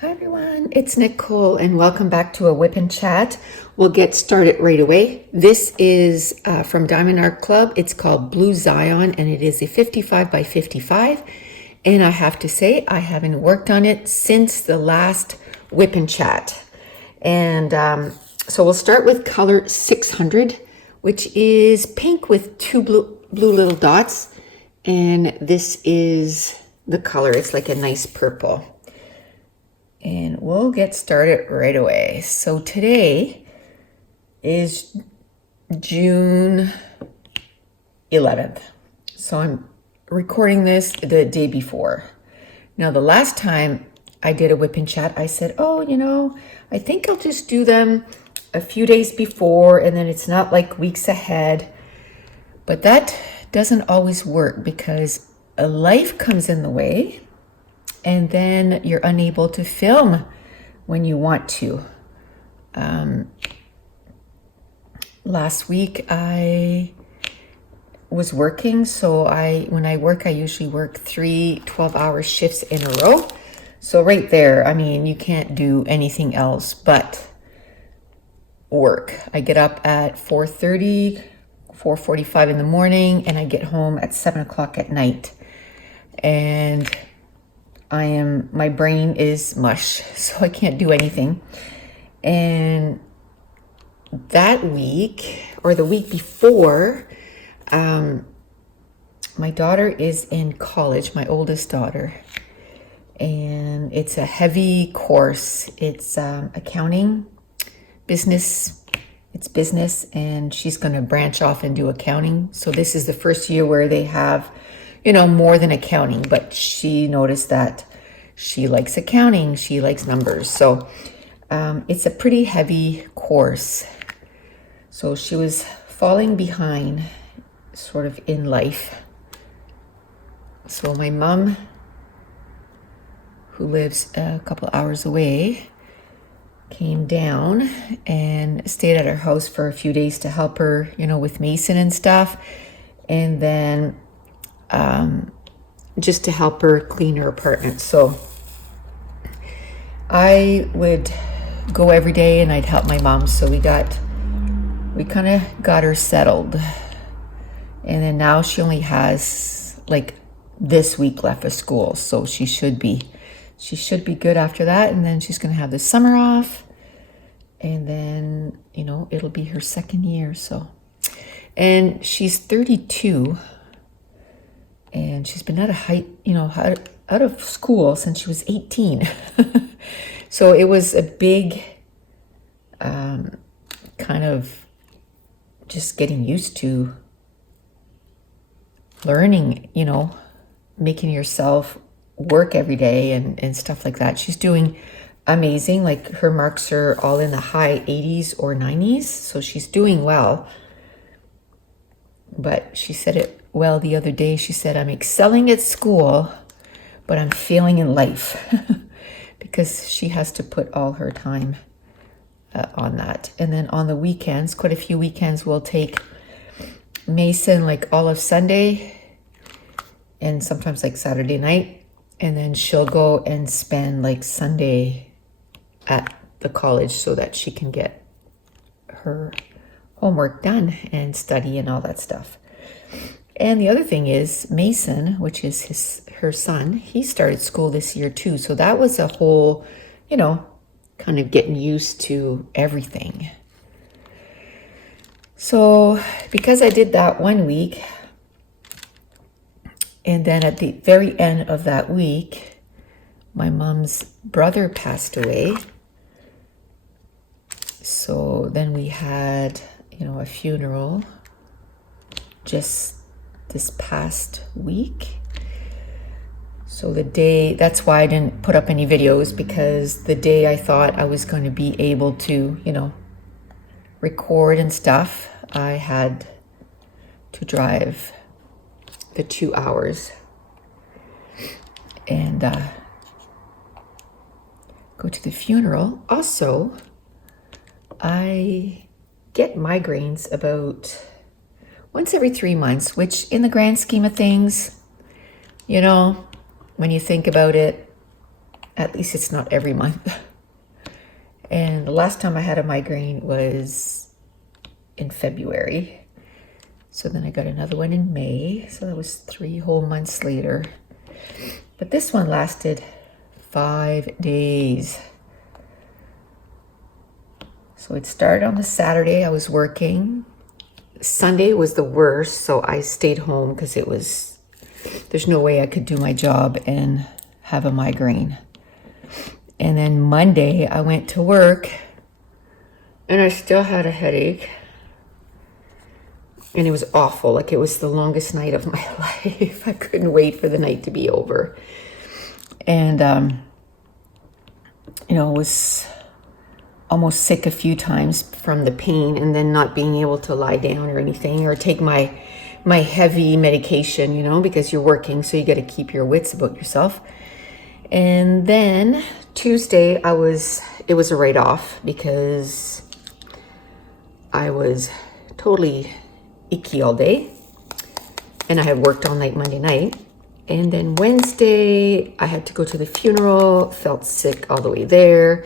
Hi everyone, it's Nicole and welcome back to a WIP and Chat. We'll get started right away. This is from Diamond Art Club. It's called Blue Zion and it is a 55 by 55. And I have to say, I haven't worked on it since the last WIP and Chat. And so we'll start with color 600, which is pink with two blue little dots. And this is the color. It's like a nice purple. And we'll get started right away. So today is June 11th. So I'm recording this the day before. Now, the last time I did a WIP and Chat, I said, I think I'll just do them a few days before and then it's not like weeks ahead. But that doesn't always work because a life comes in the way. And then you're unable to film when you want to. Last week I was working, so when I work, I usually work 3 12-hour shifts in a row. So right there, you can't do anything else but work. I get up at 4:30, 4:45 in the morning, and I get home at 7 o'clock at night. And my brain is mush, so I can't do anything. And that week, or the week before, my daughter is in college, my oldest daughter. And it's a heavy course. It's accounting, business. It's business, and she's going to branch off and do accounting. So this is the first year where they have more than accounting, but she noticed that she likes accounting, she likes numbers. So it's a pretty heavy course. So she was falling behind sort of in life. So my mom, who lives a couple hours away, came down and stayed at her house for a few days to help her, with Mason and stuff. And then just to help her clean her apartment. So I would go every day and I'd help my mom. So we kind of got her settled. And then now she only has like this week left of school. So she should be good after that. And then she's going to have the summer off. And then, it'll be her second year. So, and she's 32. And she's been out of school since she was 18. So it was a big kind of just getting used to learning, making yourself work every day and stuff like that. She's doing amazing. Like her marks are all in the high 80s or 90s. So she's doing well. But she said it well the other day. She said, I'm excelling at school, but I'm failing in life because she has to put all her time on that. And then on the weekends, quite a few weekends, we'll take Mason like all of Sunday and sometimes like Saturday night. And then she'll go and spend like Sunday at the college so that she can get her homework done and study and all that stuff. And the other thing is Mason, which is her son, he started school this year too. So that was a whole, kind of getting used to everything. So because I did that one week, and then at the very end of that week, my mom's brother passed away. So then we had a funeral just this past week. So that's why I didn't put up any videos, because the day I thought I was going to be able to, record and stuff, I had to drive the 2 hours and go to the funeral. Also, I get migraines about once every 3 months, which in the grand scheme of things, when you think about it, At least it's not every month. And the last time I had a migraine was in February. So then I got another one in May. So that was 3 whole months later. But this one lasted 5 days. So it started on the Saturday. I was working. Sunday was the worst, so I stayed home because there's no way I could do my job and have a migraine. And then Monday I went to work and I still had a headache. And it was awful. Like, it was the longest night of my life. I couldn't wait for the night to be over. And, was almost sick a few times from the pain, and then not being able to lie down or anything, or take my heavy medication, because you're working, so you got to keep your wits about yourself. And then Tuesday, it was a write-off because I was totally icky all day, and I had worked all night Monday night. And then Wednesday, I had to go to the funeral, felt sick all the way there,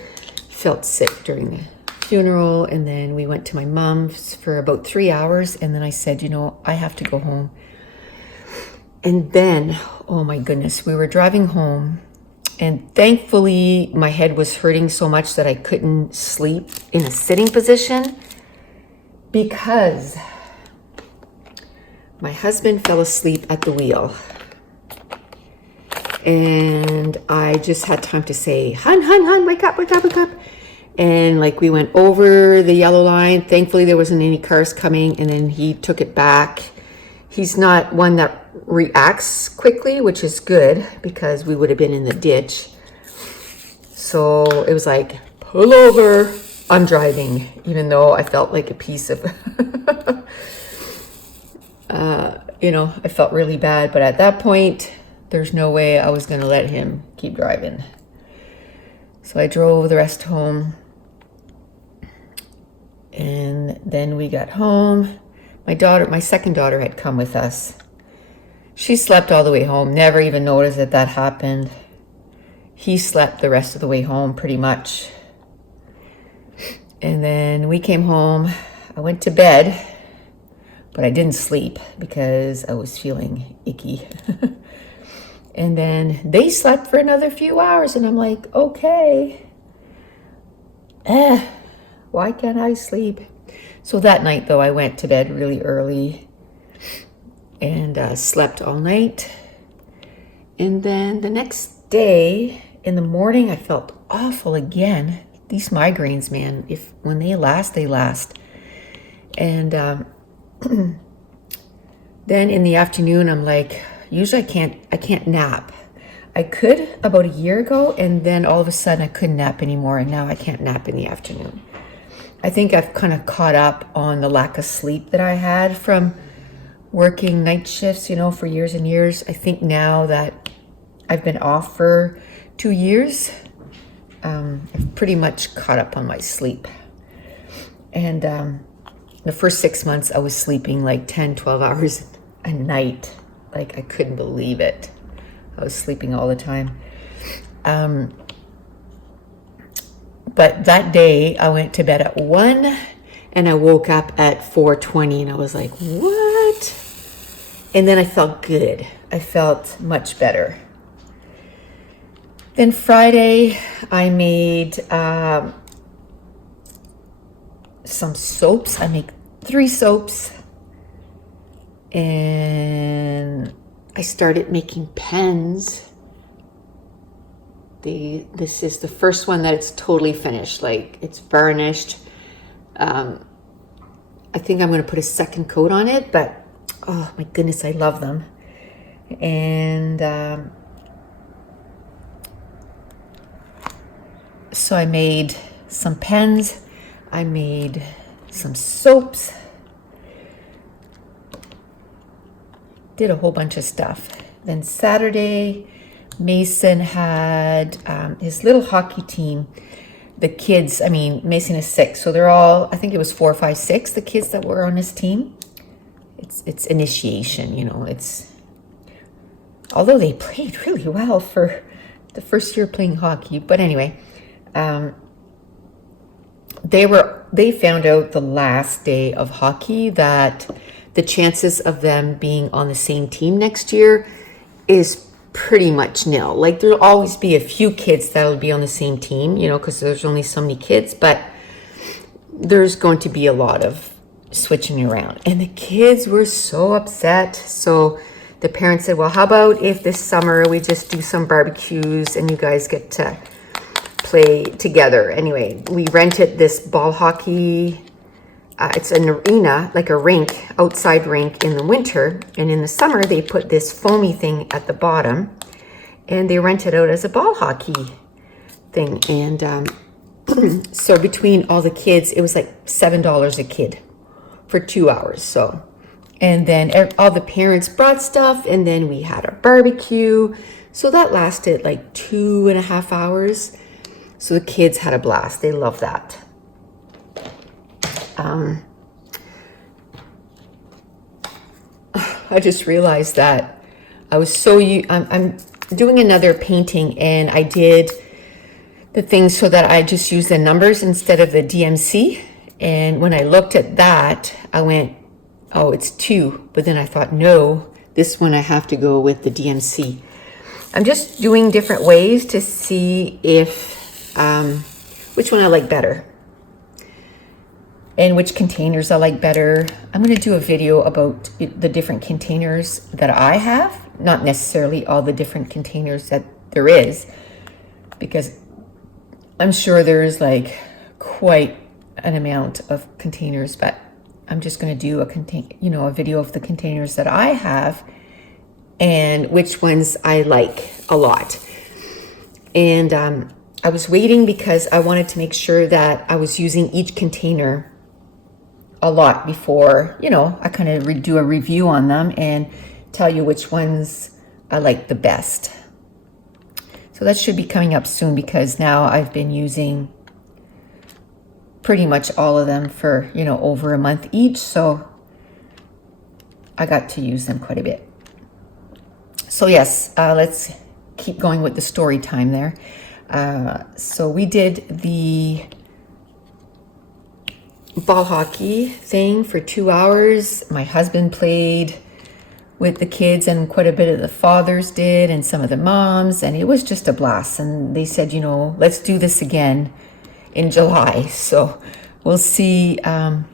felt sick during the funeral, and then we went to my mom's for about 3 hours, and then I said, I have to go home. And then, oh my goodness, we were driving home, and thankfully my head was hurting so much that I couldn't sleep in a sitting position because my husband fell asleep at the wheel. And I just had time to say, hun, wake up. And we went over the yellow line. Thankfully, there wasn't any cars coming. And then he took it back. He's not one that reacts quickly, which is good because we would have been in the ditch. So it was like, pull over. I'm driving, even though I felt like a piece of, I felt really bad. But at that point, there's no way I was going to let him keep driving. So I drove the rest home. And then we got home. My second daughter had come with us. She slept all the way home, never even noticed that happened. He slept the rest of the way home pretty much. And then we came home. I went to bed, but I didn't sleep because I was feeling icky. And then they slept for another few hours, and I'm like, okay. Why can't I sleep? So that night, though, I went to bed really early and slept all night. And then the next day, in the morning, I felt awful again. These migraines, man, when they last, they last. And then in the afternoon, I'm like, usually I can't nap. I could about a year ago, and then all of a sudden I couldn't nap anymore, and now I can't nap in the afternoon. I think I've kind of caught up on the lack of sleep that I had from working night shifts, for years and years. I think now that I've been off for 2 years, I've pretty much caught up on my sleep. And the first 6 months I was sleeping like 10, 12 hours a night. Like, I couldn't believe it. I was sleeping all the time. But that day I went to bed at 1 and I woke up at 4:20, and I was like, what? And then I felt good. I felt much better. Then Friday I made some soaps. I make 3 soaps. And I started making pens. This is the first one that it's totally finished. Like, it's varnished. I think I'm going to put a second coat on it, but oh my goodness, I love them. And so I made some pens. I made some soaps. Did a whole bunch of stuff. Then Saturday, Mason had his little hockey team. The kids, Mason is 6, so they're all, I think it was 4, 5, 6, the kids that were on his team. It's initiation, it's, although they played really well for the first year playing hockey. But anyway, they found out the last day of hockey that the chances of them being on the same team next year is pretty much nil. Like there'll always be a few kids that'll be on the same team, you know, because there's only so many kids, but there's going to be a lot of switching around. And the kids were so upset. So the parents said, well, how about if this summer we just do some barbecues and you guys get to play together? Anyway, we rented this ball hockey. It's an arena, like a rink, outside rink in the winter. And in the summer, they put this foamy thing at the bottom and they rent it out as a ball hockey thing. And so between all the kids, it was like $7 a kid for 2 hours. So, and then all the parents brought stuff and then we had a barbecue. So that lasted like 2.5 hours. So the kids had a blast. They loved that. I just realized that I'm doing another painting and I did the things so that I just use the numbers instead of the DMC. And when I looked at that, I went, oh, it's 2. But then I thought, no, this one I have to go with the DMC. I'm just doing different ways to see if which one I like better and which containers I like better. I'm going to do a video about the different containers that I have, not necessarily all the different containers that there is, because I'm sure there's like quite an amount of containers, but I'm just going to do a video of the containers that I have and which ones I like a lot. And I was waiting because I wanted to make sure that I was using each container a lot before, I kind of do a review on them and tell you which ones I like the best. So that should be coming up soon because now I've been using pretty much all of them for, over a month each. So I got to use them quite a bit. So yes, let's keep going with the story time there. So we did the ball hockey thing for 2 hours. My husband played with the kids and quite a bit of the fathers did and some of the moms, and it was just a blast. And they said, let's do this again in July. So we'll see how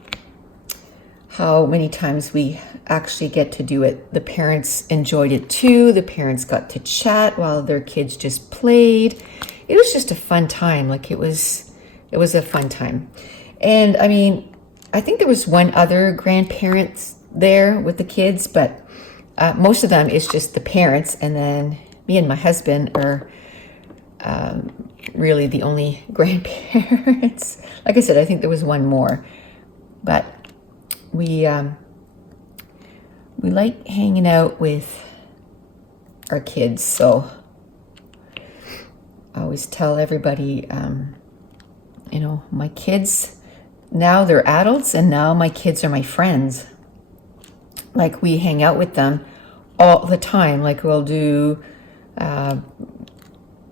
many times we actually get to do it. The parents enjoyed it too. The parents got to chat while their kids just played. It was just a fun time. Like it was a fun time. And I mean, I think there was one other grandparents there with the kids, but most of them is just the parents. And then me and my husband are really the only grandparents. Like I said, I think there was one more, but we like hanging out with our kids. So I always tell everybody, my kids, now they're adults and now my kids are my friends. Like we hang out with them all the time. Like we'll do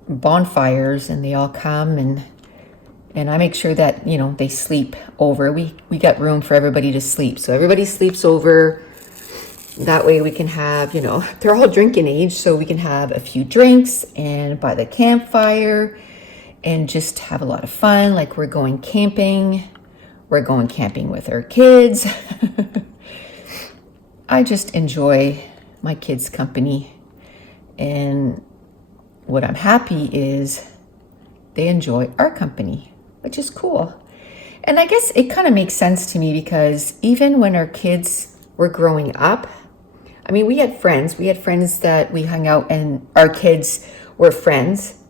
bonfires and they all come and I make sure that, they sleep over. We got room for everybody to sleep. So everybody sleeps over. That way we can have, they're all drinking age, so we can have a few drinks and by the campfire and just have a lot of fun. Like we're going camping. We're going camping with our kids. I just enjoy my kids' company. And what I'm happy is they enjoy our company, which is cool. And I guess it kind of makes sense to me because even when our kids were growing up, I mean, we had friends that we hung out and our kids were friends,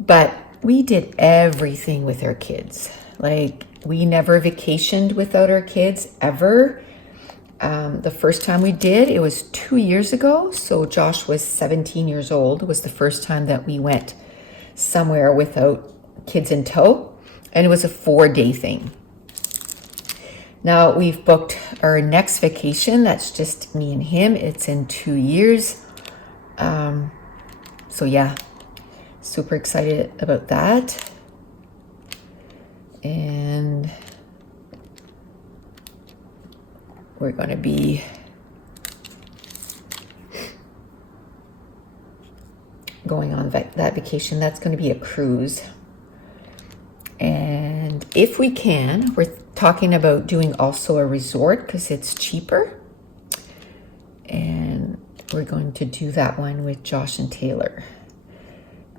but we did everything with our kids. Like we never vacationed without our kids ever. The first time we did, it was 2 years ago. So Josh was 17 years old. It was the first time that we went somewhere without kids in tow. And it was a 4-day thing. Now we've booked our next vacation. That's just me and him. It's in 2 years. So yeah, super excited about that. And we're going to be going on that vacation. That's going to be a cruise. And if we can, we're talking about doing also a resort because it's cheaper. And we're going to do that one with Josh and Taylor.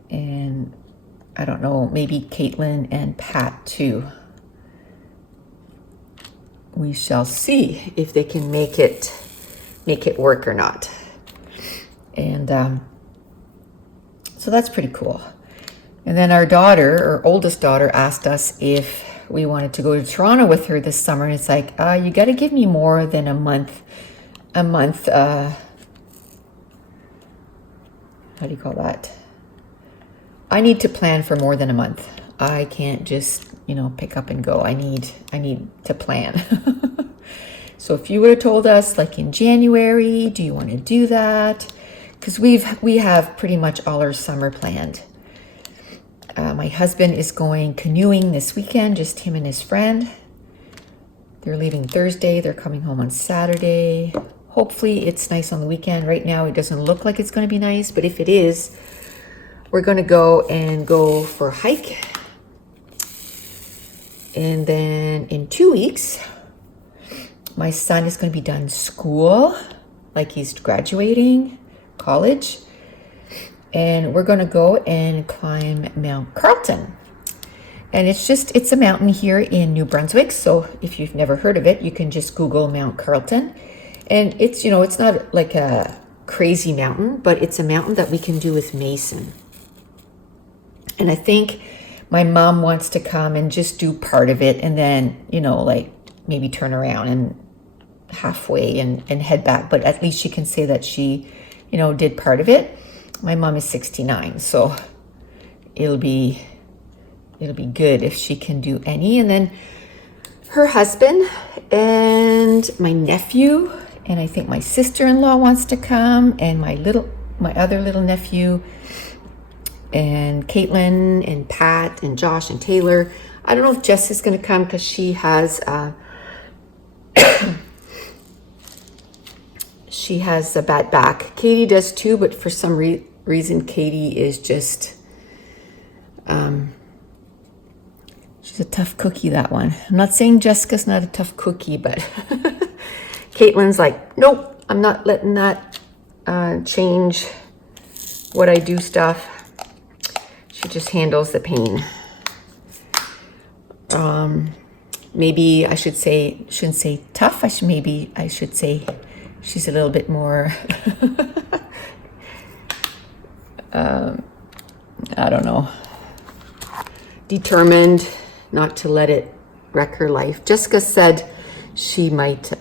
And I don't know, maybe Caitlin and Pat too. We shall see if they can make it work or not. And so that's pretty cool. And then our oldest daughter, asked us if we wanted to go to Toronto with her this summer. And it's like, you got to give me more than a month. How do you call that? I need to plan for more than a month. I can't just, pick up and go. I need to plan. So if you would have told us like in January, do you want to do that? Because we have pretty much all our summer planned. My husband is going canoeing this weekend, just him and his friend. They're leaving Thursday. They're coming home on Saturday. Hopefully it's nice on the weekend. Right now it doesn't look like it's going to be nice, but if it is, we're going to go for a hike. And then in 2 weeks, my son is going to be done school, like he's graduating college. And we're going to go and climb Mount Carlton. And it's a mountain here in New Brunswick. So if you've never heard of it, you can just Google Mount Carlton. And it's not like a crazy mountain, but it's a mountain that we can do with Mason. And I think my mom wants to come and just do part of it and then, like maybe turn around and halfway and head back. But at least she can say that she, did part of it. My mom is 69, so it'll be good if she can do any. And then her husband and my nephew, and I think my sister-in-law wants to come, and my other little nephew, and Caitlin and Pat and Josh and Taylor. I don't know if Jess is going to come because she has she has a bad back. Katie does too, but for some reason Katie is just she's a tough cookie, that one. I'm not saying Jessica's not a tough cookie, but Caitlin's like, nope, I'm not letting that change what I do stuff. She just handles the pain. Maybe I shouldn't say tough. I should say she's a little bit more, I don't know, determined not to let it wreck her life. Jessica said she might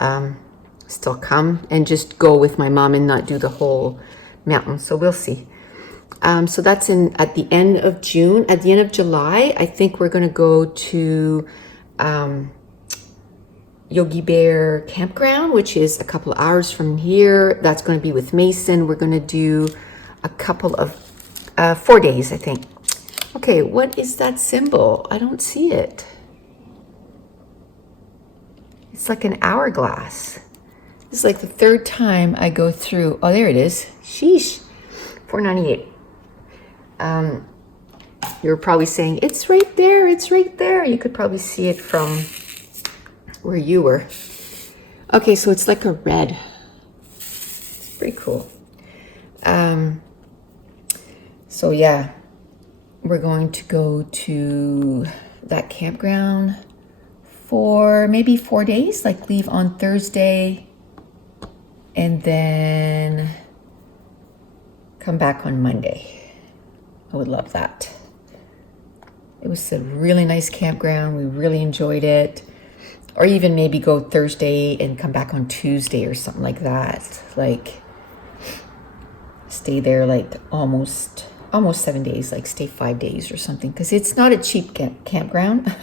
still come and just go with my mom and not do the whole mountain. So we'll see. So that's at the end of June. At the end of July, I think we're going to go to Yogi Bear Campground, which is a couple of hours from here. That's going to be with Mason. We're going to do a couple of 4 days, I think. Okay, what is that symbol? I don't see it. It's like an hourglass. This is like the third time I go through. Oh, there it is. Sheesh. $4.98. You're probably saying, it's right there, it's right there. You could probably see it from where you were. Okay, so it's like a red. It's pretty cool. So yeah, we're going to go to that campground for maybe 4 days, like leave on Thursday and then come back on Monday. I would love that. It was a really nice campground. We really enjoyed it. Or even maybe go Thursday and come back on Tuesday or something like that. Like stay there like almost 7 days, like stay 5 days or something. Because it's not a cheap campground.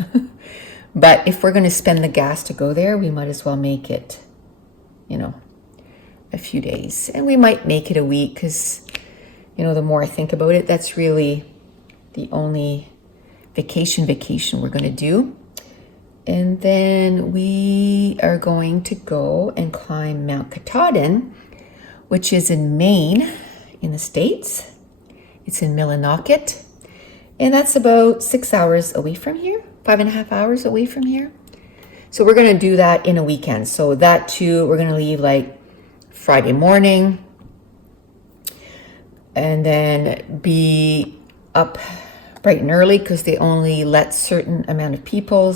But if we're going to spend the gas to go there, we might as well make it, a few days. And we might make it a week because, the more I think about it, that's really the only vacation we're going to do. And then we are going to go and climb Mount Katahdin, which is in Maine in the States. It's in Millinocket. And that's about 6 hours away from here, 5.5 hours away from here. So we're going to do that in a weekend. So that too, we're going to leave like Friday morning and then be up bright and early because they only let certain amount of people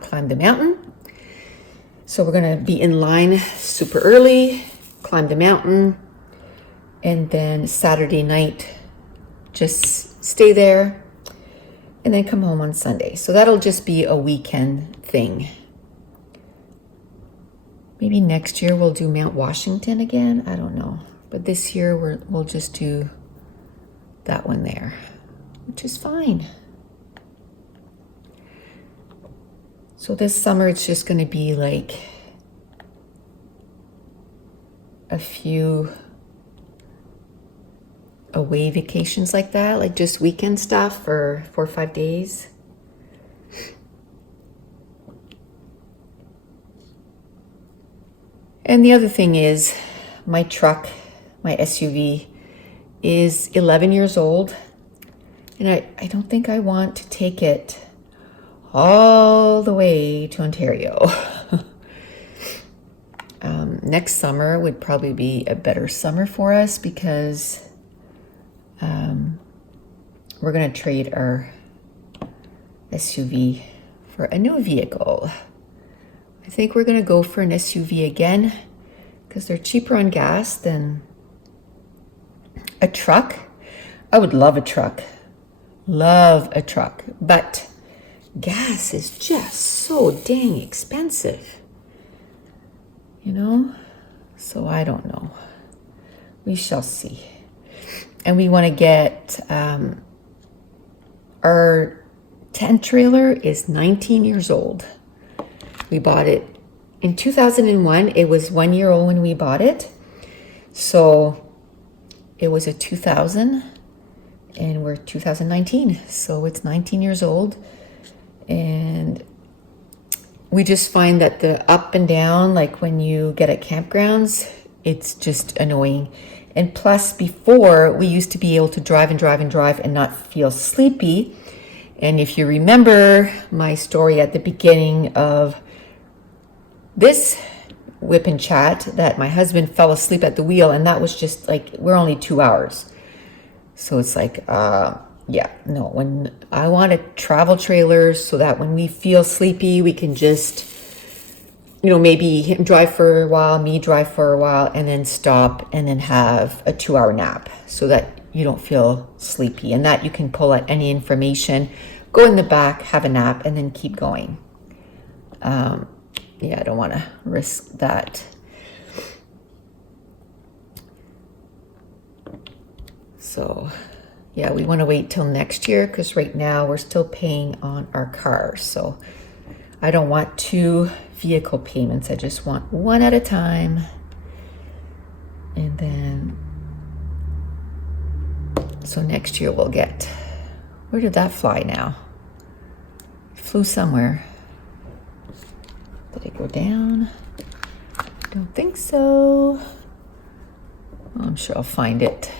climb the mountain. So we're going to be in line super early, climb the mountain, and then Saturday night, just stay there and then come home on Sunday. So that'll just be a weekend thing. Maybe next year we'll do Mount Washington again. I don't know. But this year we'll just do that one there, which is fine. So this summer it's just going to be like a few away vacations like that, like just weekend stuff for 4 or 5 days. And the other thing is my truck, my SUV, is 11 years old. And I don't think I want to take it all the way to Ontario. Next summer would probably be a better summer for us because we're going to trade our SUV for a new vehicle. I think we're going to go for an SUV again because they're cheaper on gas than a truck. I would love a truck. Love a truck. But gas is just so dang expensive. You know? So I don't know. We shall see. And we want to get our tent trailer is 19 years old. We bought it in 2001. It was 1 year old when we bought it. So it was a 2000 and we're 2019. So it's 19 years old. And we just find that the up and down, like when you get at campgrounds, it's just annoying. And plus before we used to be able to drive and not feel sleepy. And if you remember my story at the beginning of this WIP and chat, that my husband fell asleep at the wheel, and that was just like, we're only 2 hours. So it's like, yeah, no, when I want to travel trailers so that when we feel sleepy, we can just, you know, maybe him drive for a while, me drive for a while, and then stop and then have a 2-hour nap so that you don't feel sleepy, and that you can pull out any information, go in the back, have a nap, and then keep going. Yeah, I don't want to risk that. So, yeah, we want to wait till next year because right now we're still paying on our car. So I don't want 2 vehicle payments. I just want one at a time. And then, so next year we'll get, where did that fly now? It flew somewhere. Did it go down? Don't think so. Well, I'm sure I'll find it.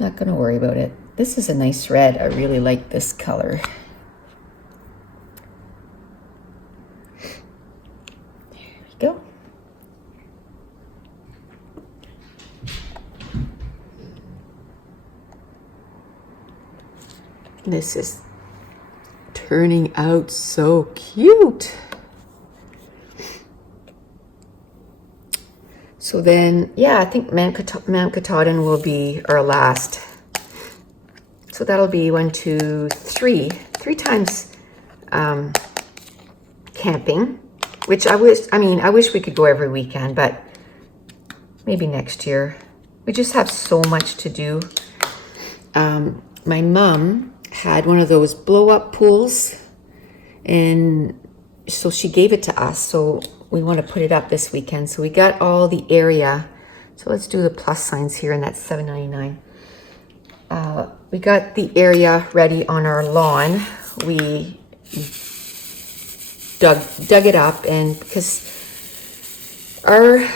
Not gonna worry about it. This is a nice red. I really like this color. There we go. This is turning out so cute. So then, yeah, I think Mount Katahdin will be our last. So that'll be 1, 2, 3 times camping, which I wish we could go every weekend, but maybe next year. We just have so much to do. My mom had one of those blow-up pools, and so she gave it to us. So we want to put it up this weekend. So we got all the area. So let's do the plus signs here, and that's $7.99. we got the area ready on our lawn. We dug it up, and because our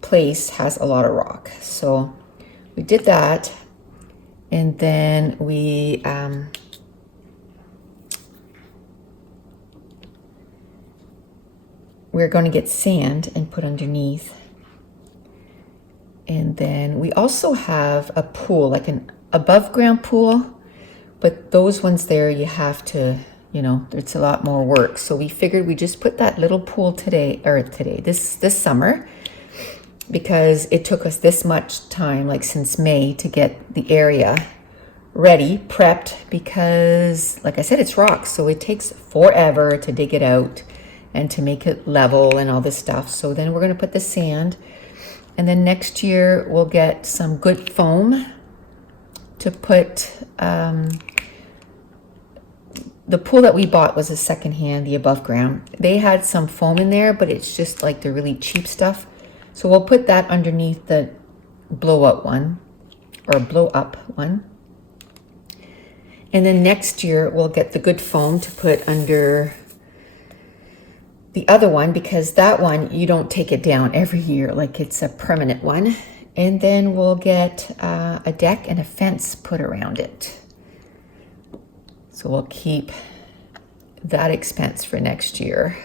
place has a lot of rock, so we did that, and then we're going to get sand and put underneath. And then we also have a pool, like an above ground pool, but those ones there you have to, it's a lot more work. So we figured we just put that little pool this summer, because it took us this much time, like since May, to get the area ready, prepped, because like I said, it's rock, so it takes forever to dig it out and to make it level and all this stuff. So then we're going to put the sand, and then next year we'll get some good foam to put. The pool that we bought was a secondhand, the above ground. They had some foam in there, but it's just like the really cheap stuff. So we'll put that underneath the blow up one. And then next year we'll get the good foam to put under the other one, because that one, you don't take it down every year, like it's a permanent one. And then we'll get a deck and a fence put around it. So we'll keep that expense for next year.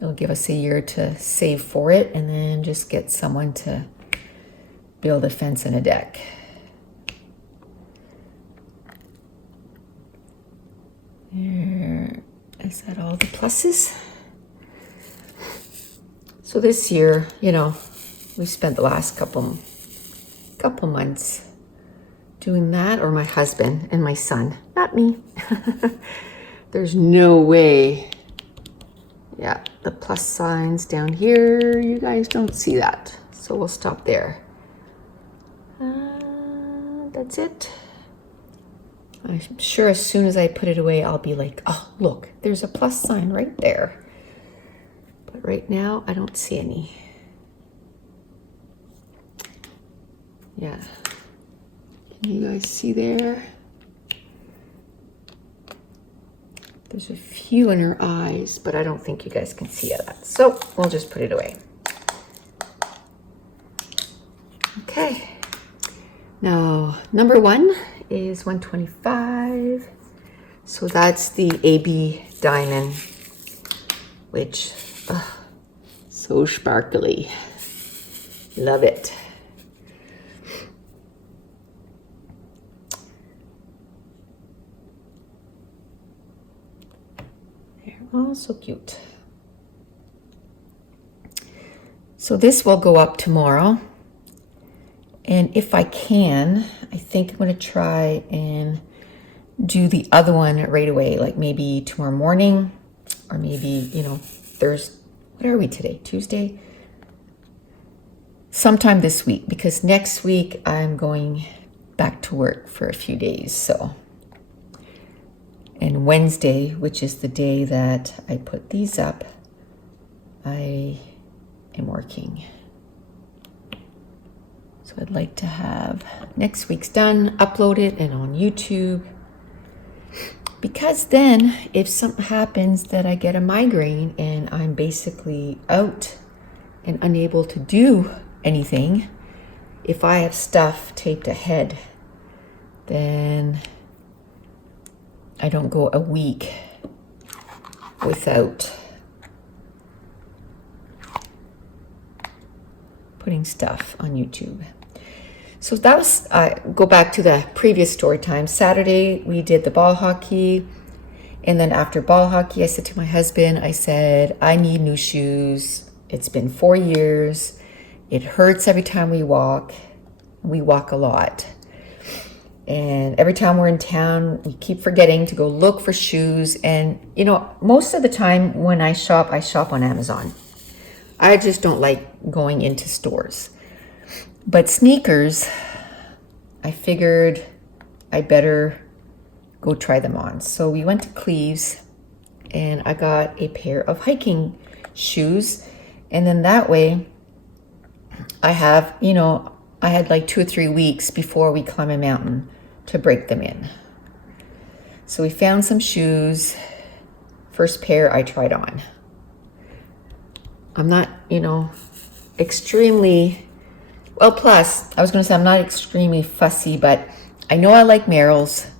It'll give us a year to save for it, and then just get someone to build a fence and a deck. There, is that all the pluses? So this year, we spent the last couple months doing that, or my husband and my son, not me. There's no way. Yeah, the plus signs down here, you guys don't see that. So we'll stop there. That's it. I'm sure as soon as I put it away, I'll be like, oh, look, there's a plus sign right there. But right now, I don't see any. Yeah. Can you guys see there? There's a few in her eyes, but I don't think you guys can see that. So we'll just put it away. Okay. Now, number 1 is 125. So that's the AB diamond, which, so sparkly. Love it. Oh, so cute. So this will go up tomorrow. And if I can, I think I'm going to try and do the other one right away, like maybe tomorrow morning, or maybe, Thursday. What are we today? Tuesday? Sometime this week, because next week I'm going back to work for a few days. So, and Wednesday, which is the day that I put these up, I am working. So I'd like to have next week's done, uploaded and on YouTube. Because then if something happens that I get a migraine and I'm basically out and unable to do anything, if I have stuff taped ahead, then I don't go a week without putting stuff on YouTube. So that was, go back to the previous story time. Saturday, we did the ball hockey. And then after ball hockey, I said to my husband, I said, I need new shoes. It's been 4 years. It hurts every time we walk. We walk a lot. And every time we're in town, we keep forgetting to go look for shoes. And, most of the time when I shop on Amazon. I just don't like going into stores. But sneakers, I figured I better go try them on. So we went to Cleve's and I got a pair of hiking shoes. And then that way I have, I had like 2 or 3 weeks before we climb a mountain to break them in. So we found some shoes. First pair I tried on. I'm not, extremely, well, plus, I was going to say I'm not extremely fussy, but I know I like Merrell's.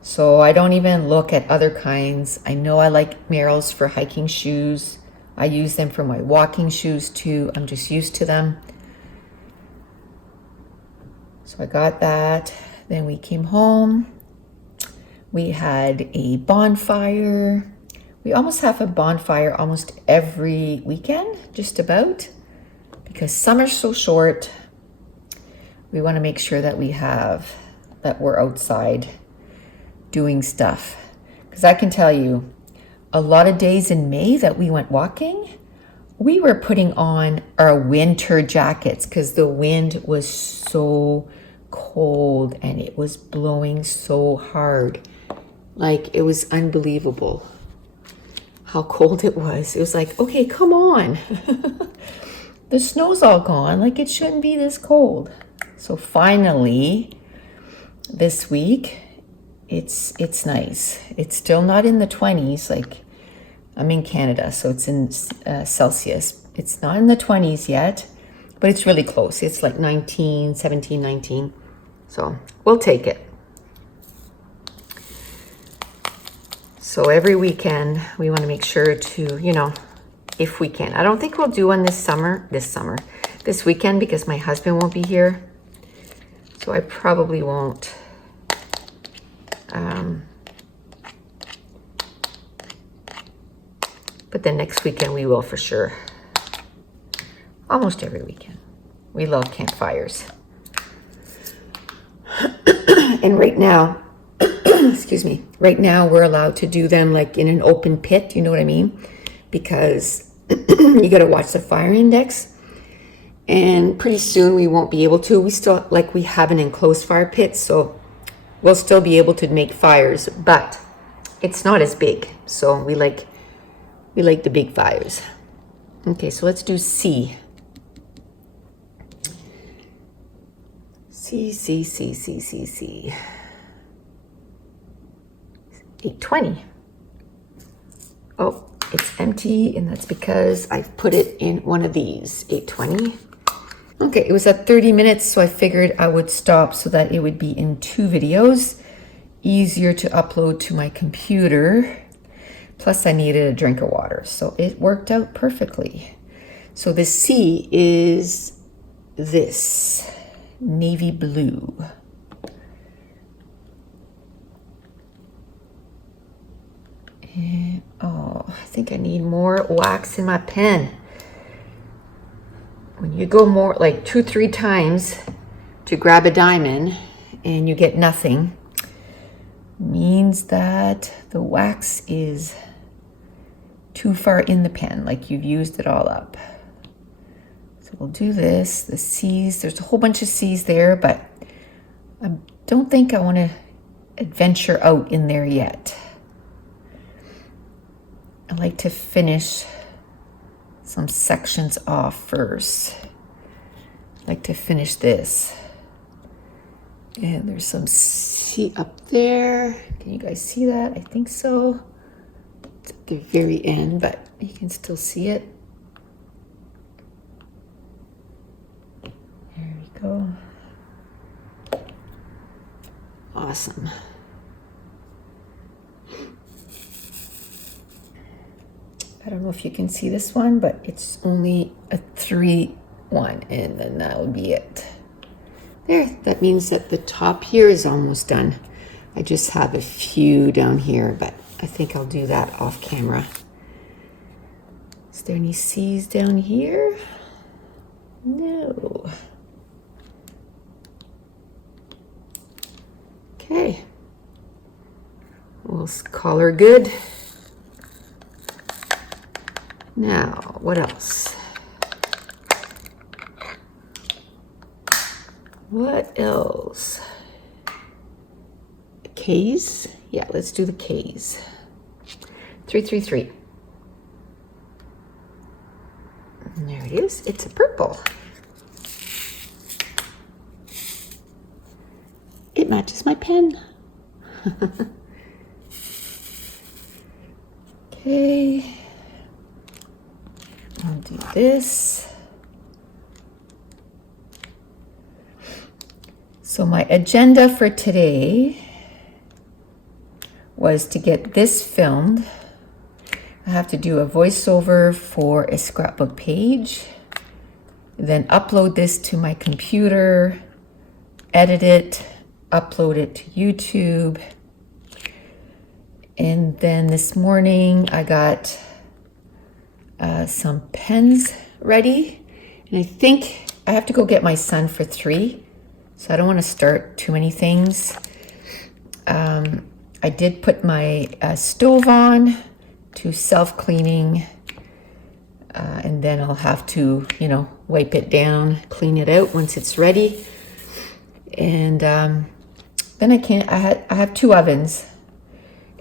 So I don't even look at other kinds. I know I like Merrell's for hiking shoes. I use them for my walking shoes too. I'm just used to them. So I got that. Then we came home. We had a bonfire. We almost have a bonfire almost every weekend, just about, because summer's so short. We want to make sure that we're outside doing stuff. Because I can tell you, a lot of days in May that we went walking, we were putting on our winter jackets because the wind was so cold and it was blowing so hard. Like, it was unbelievable how cold it was. It was like, okay, come on. The snow's all gone. Like, it shouldn't be this cold. So finally, this week, it's nice. It's still not in the 20s. Like, I'm in Canada, so it's in Celsius. It's not in the 20s yet, but it's really close. It's like 19, 17, 19. So we'll take it. So every weekend, we want to make sure to, if we can. I don't think we'll do one this weekend, because my husband won't be here. So I probably won't. But then next weekend we will for sure. Almost every weekend. We love campfires. And right now, excuse me, right now we're allowed to do them like in an open pit, you know what I mean? Because you got to watch the fire index. And pretty soon we won't be able to. We have an enclosed fire pit, so we'll still be able to make fires, but it's not as big. So we like the big fires. Okay, so let's do C. C. 820. Oh, it's empty, and that's because I put it in one of these. 820. Okay, it was at 30 minutes, so I figured I would stop so that it would be in 2 videos. Easier to upload to my computer. Plus, I needed a drink of water, so it worked out perfectly. So the C is this navy blue. And, I think I need more wax in my pen. When you go more like 2-3 times to grab a diamond and you get nothing, means that the wax is too far in the pen, like you've used it all up. So we'll do this, the C's, there's a whole bunch of C's there, but I don't think I want to adventure out in there yet. I like to finish some sections off first. I like to finish this. And there's some C up there. Can you guys see that? I think so. It's at the very end, but you can still see it. There we go. Awesome. I don't know if you can see this one, but it's only a 3-1, and then that would be it. There, that means that the top here is almost done. I just have a few down here, but I think I'll do that off camera. Is there any C's down here? No. Okay. We'll call her good. Now, what else? What else? K's? Yeah, let's do the K's. 333. And there it is. It's a purple. it matches my pen. Okay. I'll do this. So my agenda for today was to get this filmed. I have to do a voiceover for a scrapbook page, then upload this to my computer, edit it, upload it to YouTube. And then this morning I got some pens ready. And I think I have to go get my son for 3. So I don't want to start too many things. I did put my stove on to self-cleaning. And then I'll have to, wipe it down, clean it out once it's ready. And then I have 2 ovens.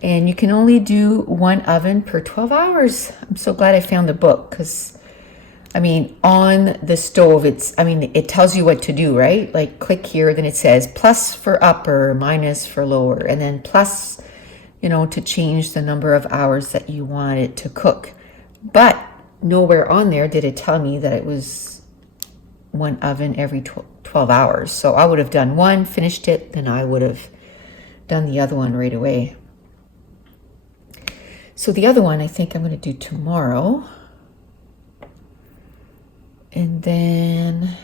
And you can only do 1 oven per 12 hours. I'm so glad I found the book because, on the stove, it tells you what to do, right? Like click here, then it says plus for upper, minus for lower, and then plus, to change the number of hours that you want it to cook. But nowhere on there did it tell me that it was 1 oven every 12 hours. So I would have done 1, finished it, then I would have done the other one right away. So the other one I think I'm going to do tomorrow. And then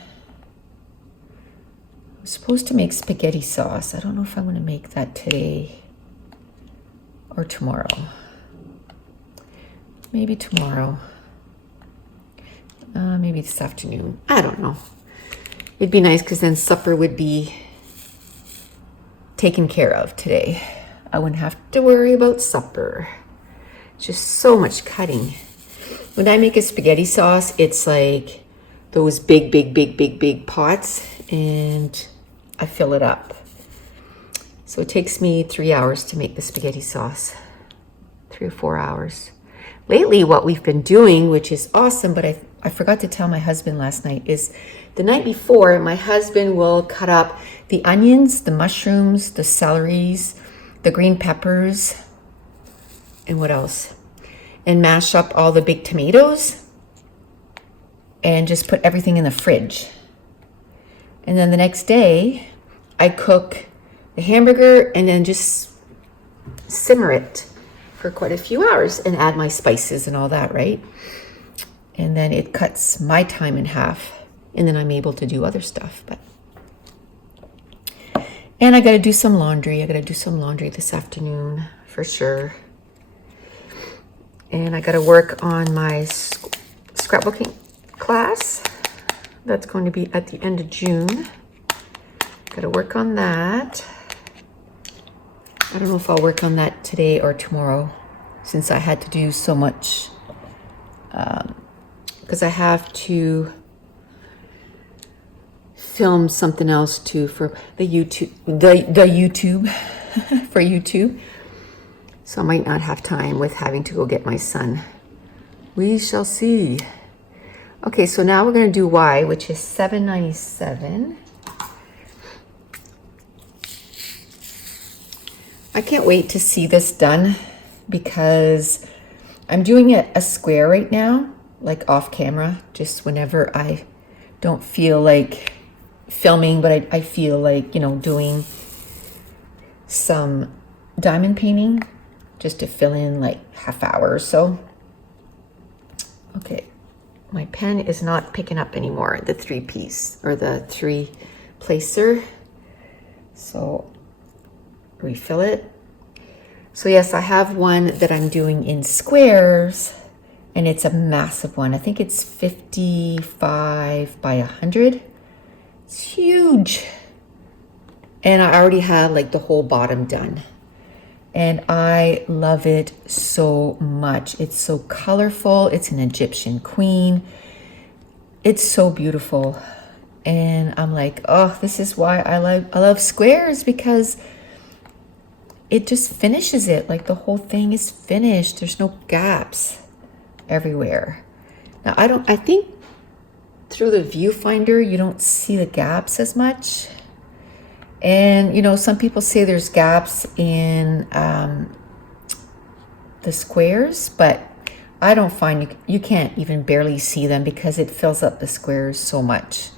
I'm supposed to make spaghetti sauce. I don't know if I'm going to make that today or tomorrow. Maybe tomorrow. Maybe this afternoon. I don't know. It'd be nice because then supper would be taken care of today. I wouldn't have to worry about supper. Just so much cutting. When I make a spaghetti sauce, it's like those big pots, and I fill it up. So it takes me 3 hours to make the spaghetti sauce. 3 or 4 hours. Lately, what we've been doing, which is awesome, but I forgot to tell my husband last night, is the night before, my husband will cut up the onions, the mushrooms, the celeries, the green peppers, and what else? And mash up all the big tomatoes and just put everything in the fridge. And then the next day, I cook the hamburger and then just simmer it for quite a few hours and add my spices and all that, right? And then it cuts my time in half, and then I'm able to do other stuff. And I got to do some laundry. I got to do some laundry this afternoon for sure. And I got to work on my scrapbooking class. That's going to be at the end of June. Got to work on that. I don't know if I'll work on that today or tomorrow, since I had to do so much. Because I have to film something else too for the YouTube, the YouTube for YouTube. So I might not have time with having to go get my son. We shall see. Okay, so now we're going to do Y, which is $7.97. I can't wait to see this done because I'm doing it a square right now, like off camera, just whenever I don't feel like filming, but I feel like, doing some diamond painting just to fill in like half hour or so. Okay, my pen is not picking up anymore, the 3-piece or the 3-placer. So refill it. So yes, I have one that I'm doing in squares, and it's a massive one. I think it's 55 by 100. It's huge. And I already have like the whole bottom done. And I love it so much. It's so colorful. It's an Egyptian queen. It's so beautiful. And I'm like, oh, this is why I love squares, because it just finishes it. Like the whole thing is finished. There's no gaps everywhere. Now I think through the viewfinder you don't see the gaps as much. And, you know, some people say there's gaps in the squares, but I don't find you can't even barely see them because it fills up the squares so much.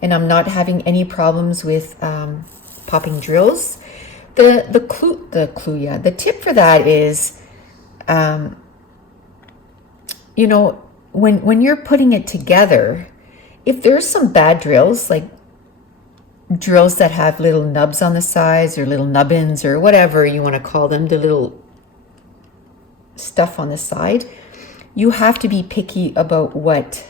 And I'm not having any problems with popping drills. The tip for that is, you know, when you're putting it together, if there's some bad drills, like drills that have little nubs on the sides or little nubbins or whatever you want to call them, the little stuff on the side, you have to be picky about what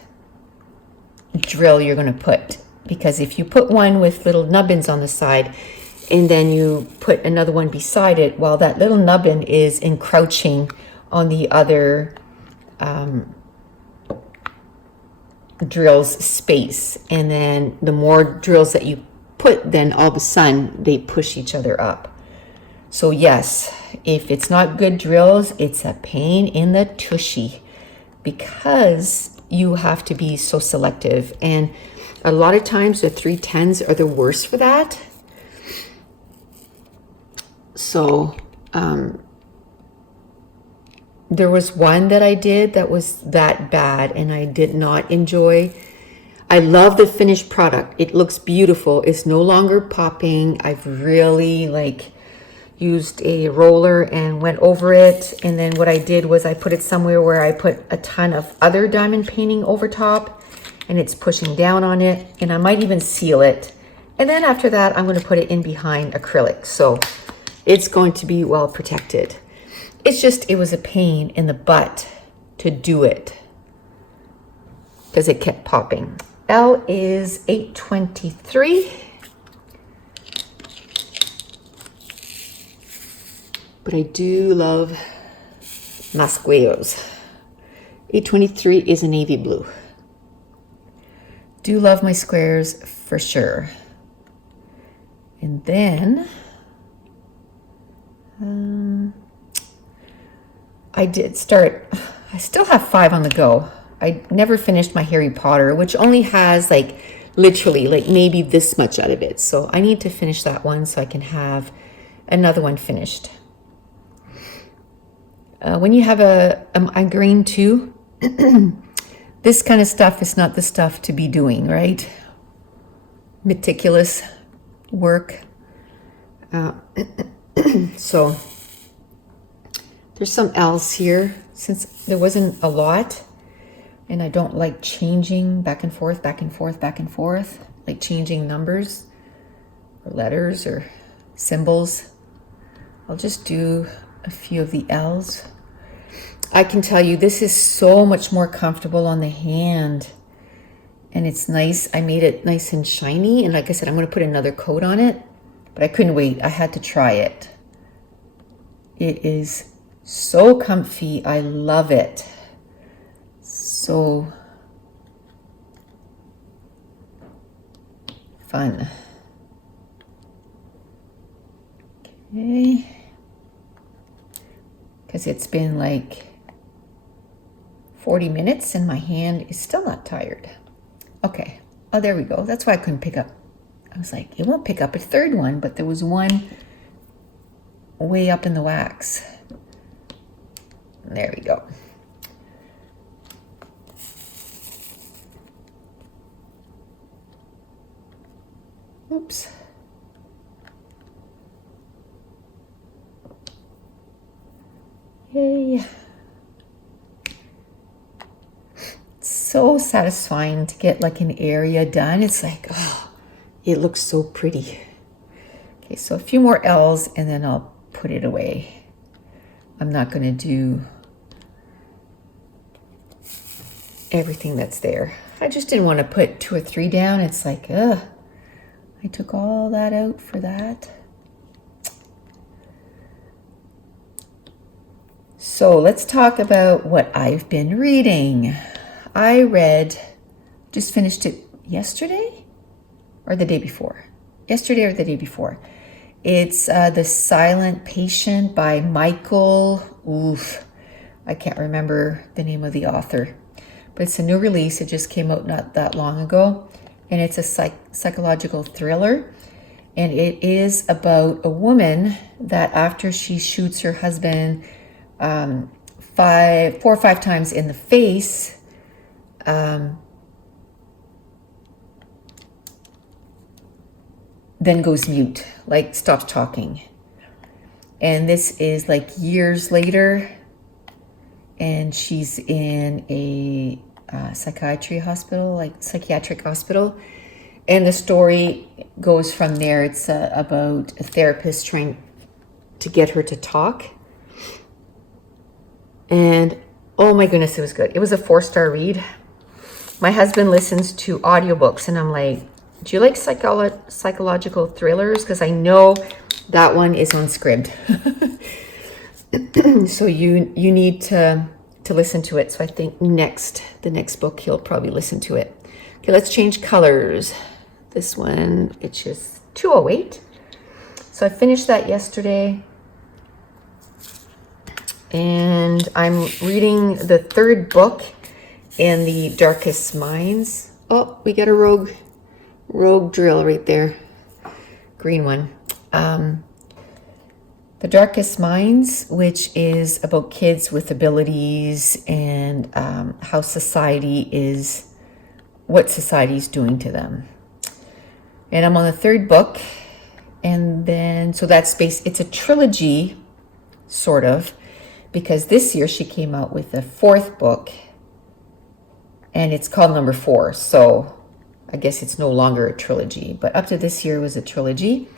drill you're going to put. Because if you put one with little nubbins on the side and then you put another one beside it, well, that little nubbin is encroaching on the other drill's space. And then the more drills that you put, then all of a sudden they push each other up. So yes, if it's not good drills, it's a pain in the tushy because you have to be so selective. And a lot of times the 310s are the worst for that. So there was one that I did that was that bad and I did not enjoy. I love the finished product. It looks beautiful. It's no longer popping. I've really used a roller and went over it. And then what I did was I put it somewhere where I put a ton of other diamond painting over top and it's pushing down on it. And I might even seal it. And then after that, I'm going to put it in behind acrylic. So it's going to be well protected. It's just, it was a pain in the butt to do it because it kept popping. L is 823. But I do love Masqueos. 823 is a navy blue. Do love my squares for sure. And then I still have 5 on the go. I never finished my Harry Potter, which only has literally maybe this much out of it. So I need to finish that one so I can have another one finished. When you have a migraine too, this kind of stuff is not the stuff to be doing, right? Meticulous work. So there's some L's here since there wasn't a lot. And I don't like changing back and forth, back and forth, back and forth, like changing numbers or letters or symbols. I'll just do a few of the L's. I can tell you this is so much more comfortable on the hand. And it's nice. I made it nice and shiny. And like I said, I'm going to put another coat on it. But I couldn't wait. I had to try it. It is so comfy. I love it. So fun. Okay. Because it's been 40 minutes and my hand is still not tired. Okay. Oh, there we go. That's why I couldn't pick up. I was like, it won't pick up a third one, but there was one way up in the wax. There we go. Oops. Yay. It's so satisfying to get an area done. It's oh, it looks so pretty. Okay, so a few more L's and then I'll put it away. I'm not going to do everything that's there. I just didn't want to put 2 or 3 down. It's ugh. I took all that out for that. So let's talk about what I've been reading. Just finished it yesterday or the day before. Yesterday or the day before. It's The Silent Patient by Michael. I can't remember the name of the author. But it's a new release. It just came out not that long ago. And it's a psychological thriller. And it is about a woman that after she shoots her husband 4 or 5 times in the face, then goes mute, like stops talking. And this is like years later, and she's in a psychiatric hospital, and the story goes from there. It's about a therapist trying to get her to talk, and oh my goodness, it was good. It was a 4-star read. My husband listens to audiobooks, and I'm like, do you like psychological thrillers? Because I know that one is on Scribd. So you need to listen to it. So I think the next book he'll probably listen to it. Okay, let's change colors. This one, it's just 208. So I finished that yesterday. And I'm reading the 3rd book in the Darkest Minds. Oh, we got a rogue drill right there. Green one. The Darkest Minds, which is about kids with abilities and how what society is doing to them. And I'm on the 3rd book. And then, so that's it's a trilogy, sort of, because this year she came out with the 4th book, and it's called number 4. So I guess it's no longer a trilogy, but up to this year it was a trilogy.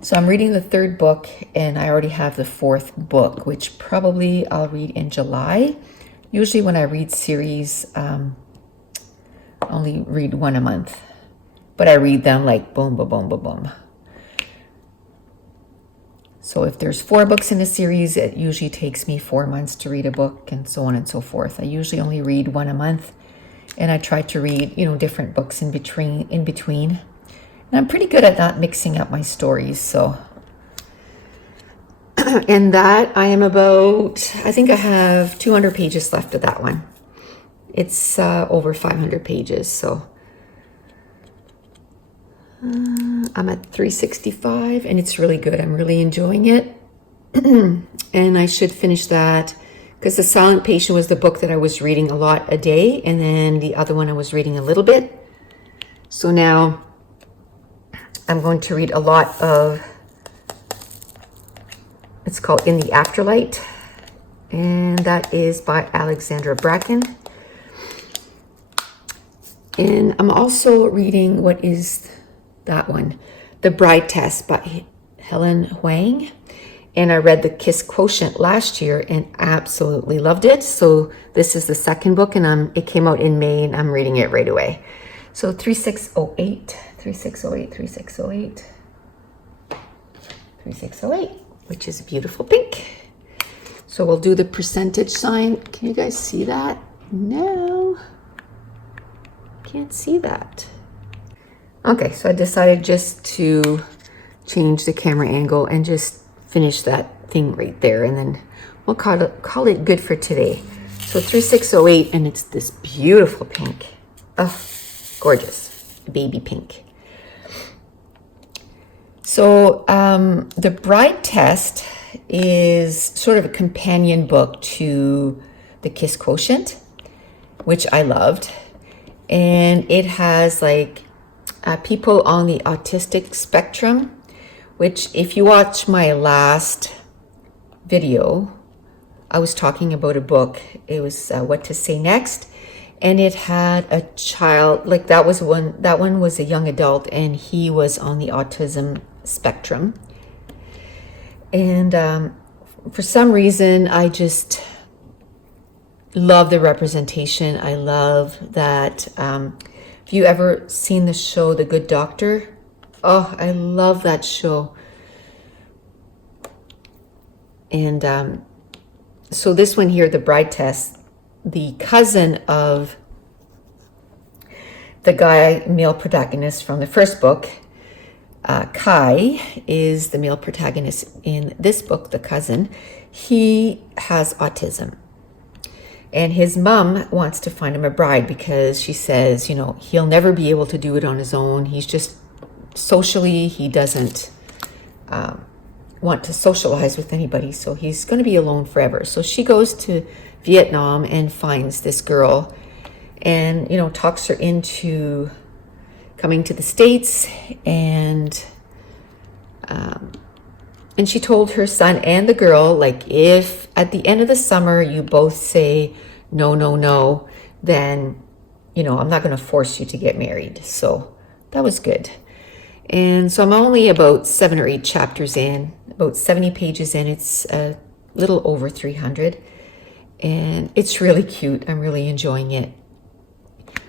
So I'm reading the 3rd book, and I already have the 4th book, which probably I'll read in July. Usually when I read series, I only read one a month, but I read them like boom, boom, boom, boom, boom. So if there's 4 books in a series, it usually takes me 4 months to read a book, and so on and so forth. I usually only read one a month, and I try to read, different books in between. And I'm pretty good at not mixing up my stories, so. And that I think I have 200 pages left of that one. It's over 500 pages, so. I'm at 365, and it's really good. I'm really enjoying it. And I should finish that, because The Silent Patient was the book that I was reading a lot a day, and then the other one I was reading a little bit. So now I'm going to read a lot of, it's called In the Afterlight, and that is by Alexandra Bracken. And I'm also reading, what is that one? The Bride Test by Helen Huang. And I read The Kiss Quotient last year and absolutely loved it. So this is the 2nd book, and it came out in May, and I'm reading it right away. So 3608, 3608, 3608, 3608, which is a beautiful pink. So we'll do the percentage sign. Can you guys see that? No, can't see that. Okay, so I decided just to change the camera angle and just finish that thing right there, and then we'll call it good for today. So 3608, and it's this beautiful pink. Oh, gorgeous, baby pink. So the Bride Test is sort of a companion book to The Kiss Quotient, which I loved, and it has like people on the autistic spectrum, which if you watch my last video, I was talking about a book. It was What to Say Next, and it had a child, like that one was a young adult, and he was on the autism spectrum. And for some reason, I just love the representation. I love that. If you ever seen the show The Good Doctor, oh, I love that show. And so this one here, The Bride Test, the cousin of the male protagonist from the first book, Kai, is the male protagonist in this book, the cousin. He has autism. And his mom wants to find him a bride because she says, he'll never be able to do it on his own. He's just socially. He doesn't want to socialize with anybody, so he's going to be alone forever. So she goes to Vietnam and finds this girl and, you know, talks her into coming to the States. And she told her son and the girl, like, if at the end of the summer you both say no, no, no, then, you know, I'm not going to force you to get married. So that was good. And so I'm only about 7 or 8 chapters in, about 70 pages in. It's a little over 300. And it's really cute. I'm really enjoying it.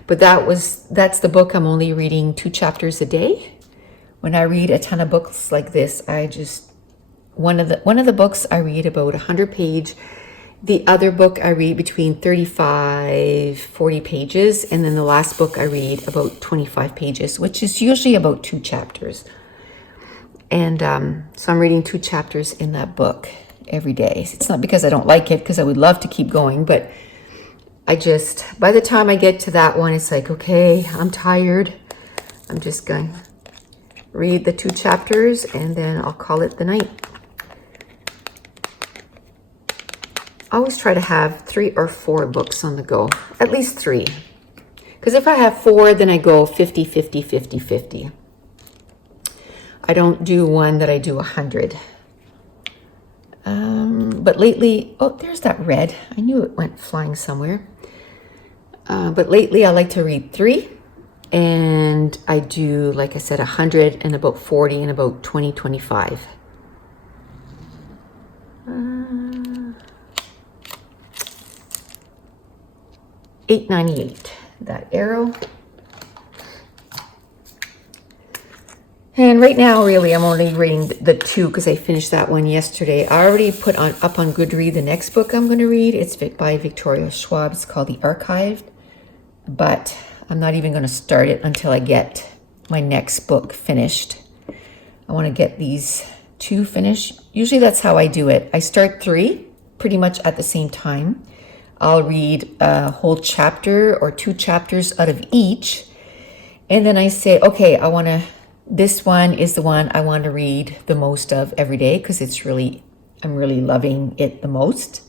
But that's the book. I'm only reading 2 chapters a day. When I read a ton of books like this, one of the books I read about 100 page. The other book I read between 35, 40 pages. And then the last book I read about 25 pages, which is usually about 2 chapters. And so I'm reading 2 chapters in that book every day. It's not because I don't like it, because I would love to keep going, but by the time I get to that one, it's like, okay, I'm tired. I'm just going to read the 2 chapters and then I'll call it the night. I always try to have 3 or 4 books on the go, at least 3. Because if I have 4, then I go 50, 50, 50, 50. I don't do one that I do 100. But lately, oh, there's that red. I knew it went flying somewhere. But lately I like to read 3. And I do, like I said, 100 and about 40 and about 20, 25. $8.98, that arrow. And right now, really, I'm only reading the 2 because I finished that one yesterday. I already put up on Goodread the next book I'm going to read. It's by Victoria Schwab. It's called The Archived. But I'm not even going to start it until I get my next book finished. I want to get these 2 finished. Usually that's how I do it. I start 3 pretty much at the same time. I'll read a whole chapter or 2 chapters out of each. And then I say, okay, this one is the one I want to read the most of every day because I'm really loving it the most.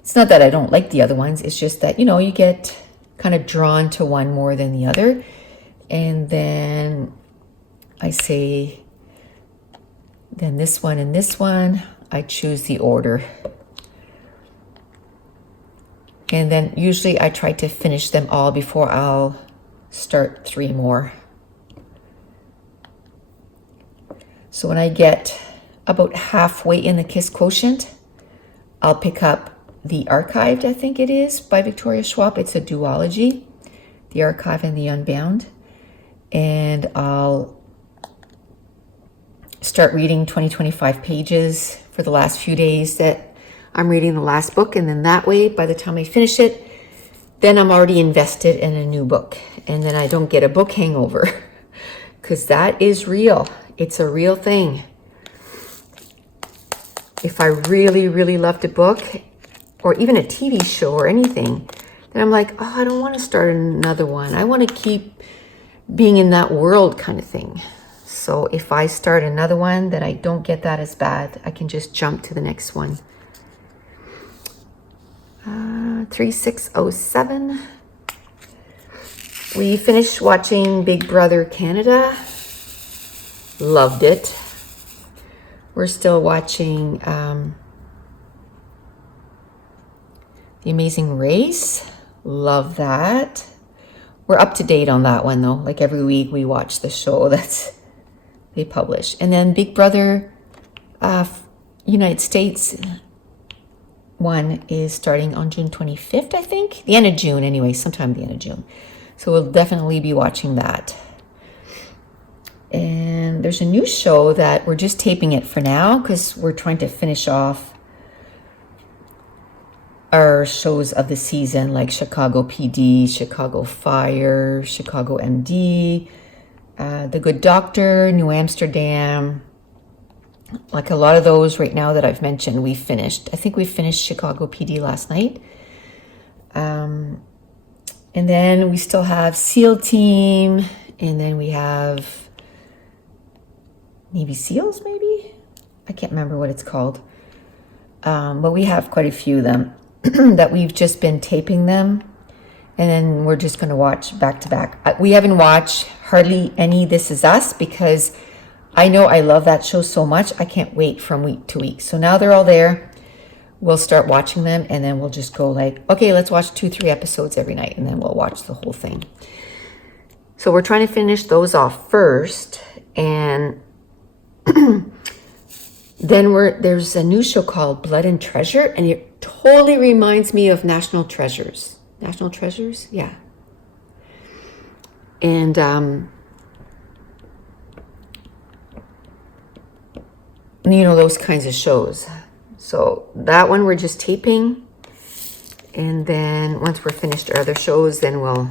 It's not that I don't like the other ones. It's just that, you know, you get kind of drawn to one more than the other. And then I say, then this one and this one, I choose the order. And then usually I try to finish them all before I'll start 3 more. So when I get about halfway in the KISS quotient, I'll pick up The Archived, I think it is, by Victoria Schwab. It's a duology, The Archive and the Unbound. And I'll start reading 25 pages for the last few days that I'm reading the last book. And then that way, by the time I finish it, then I'm already invested in a new book. And then I don't get a book hangover because that is real. It's a real thing. If I really, really loved a book or even a TV show or anything, then I'm like, oh, I don't want to start another one. I want to keep being in that world kind of thing. So if I start another one, then I don't get that as bad. I can just jump to the next one. 3607. We finished watching Big Brother Canada. Loved it. We're still watching The Amazing Race. Love that. We're up to date on that one though. Like every week we watch the show that's they publish. And then Big Brother United States one is starting on June 25th, I think. The end of June anyway, sometime the end of June. So we'll definitely be watching that. And there's a new show that we're just taping it for now because we're trying to finish off our shows of the season, like Chicago PD, Chicago Fire, Chicago MD, The Good Doctor, New Amsterdam. Like a lot of those right now that I've mentioned, we finished. I think we finished Chicago PD last night. And then we still have SEAL Team, and then we have Navy SEALs, maybe? I can't remember what it's called. But we have quite a few of them that we've just been taping them. And then we're just going to watch back to back. We haven't watched hardly any This Is Us because I know I love that show so much. I can't wait from week to week. So now they're all there. We'll start watching them and then we'll just go like, okay, let's watch 2-3 episodes every night and then we'll watch the whole thing. So we're trying to finish those off first. And then there's a new show called Blood and Treasure, and it totally reminds me of National Treasures. National Treasures? Yeah. And you know, those kinds of shows. So that one we're just taping. And then once we're finished our other shows, then we'll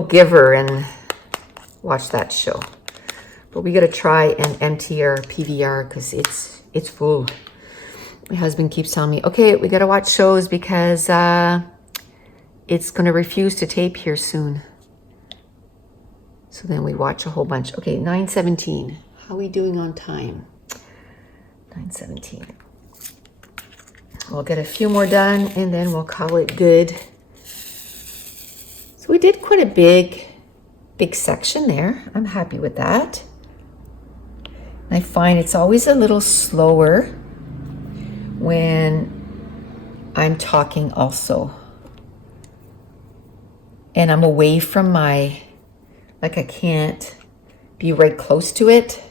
give her and watch that show. But we got to try and empty our PVR because it's full. My husband keeps telling me, okay, we got to watch shows because it's going to refuse to tape here soon. So then we watch a whole bunch. Okay, 9:17. How are we doing on time? 9:17. We'll get a few more done and then we'll call it good. So we did quite a big section there. I'm happy with that. I find it's always a little slower when I'm talking also. And I'm away from my, like I can't be right close to it.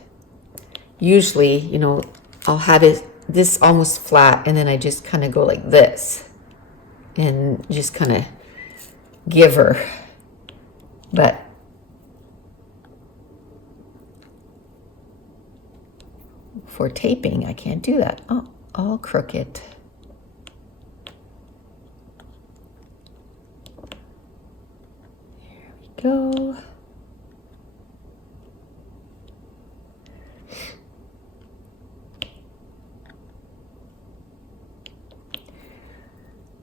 Usually, you know, I'll have it this almost flat and then I just kind of go like this and just kind of give her. But for taping, I can't do that. Oh, all crooked. There we go.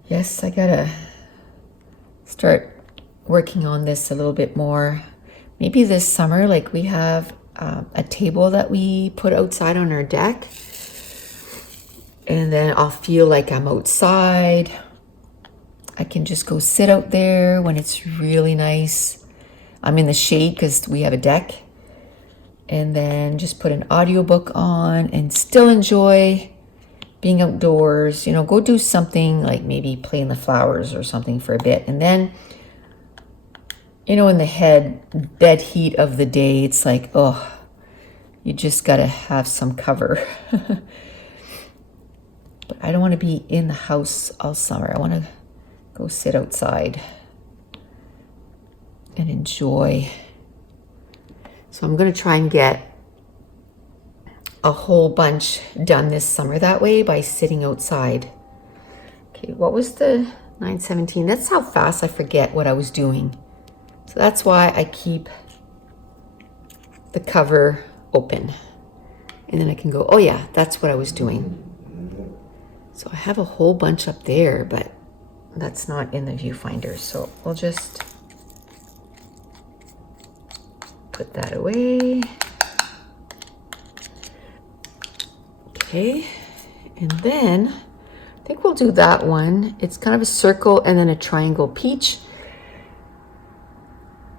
Yes, I gotta start working on this a little bit more. Maybe this summer, like we have a table that we put outside on our deck. And then I'll feel like I'm outside. I can just go sit out there when it's really nice. I'm in the shade because we have a deck. And then just put an audiobook on and still enjoy being outdoors. You know, go do something like maybe play in the flowers or something for a bit. And then, you know, in the bed heat of the day, it's like, oh, you just got to have some cover. But I don't want to be in the house all summer. I want to go sit outside and enjoy. So I'm going to try and get a whole bunch done this summer that way by sitting outside. Okay, what was the 9:17? That's how fast I forget what I was doing. So that's why I keep the cover open. And then I can go, oh yeah, that's what I was doing. So I have a whole bunch up there, but that's not in the viewfinder. So we'll just put that away. Okay, and then I think we'll do that one. It's kind of a circle and then a triangle peach.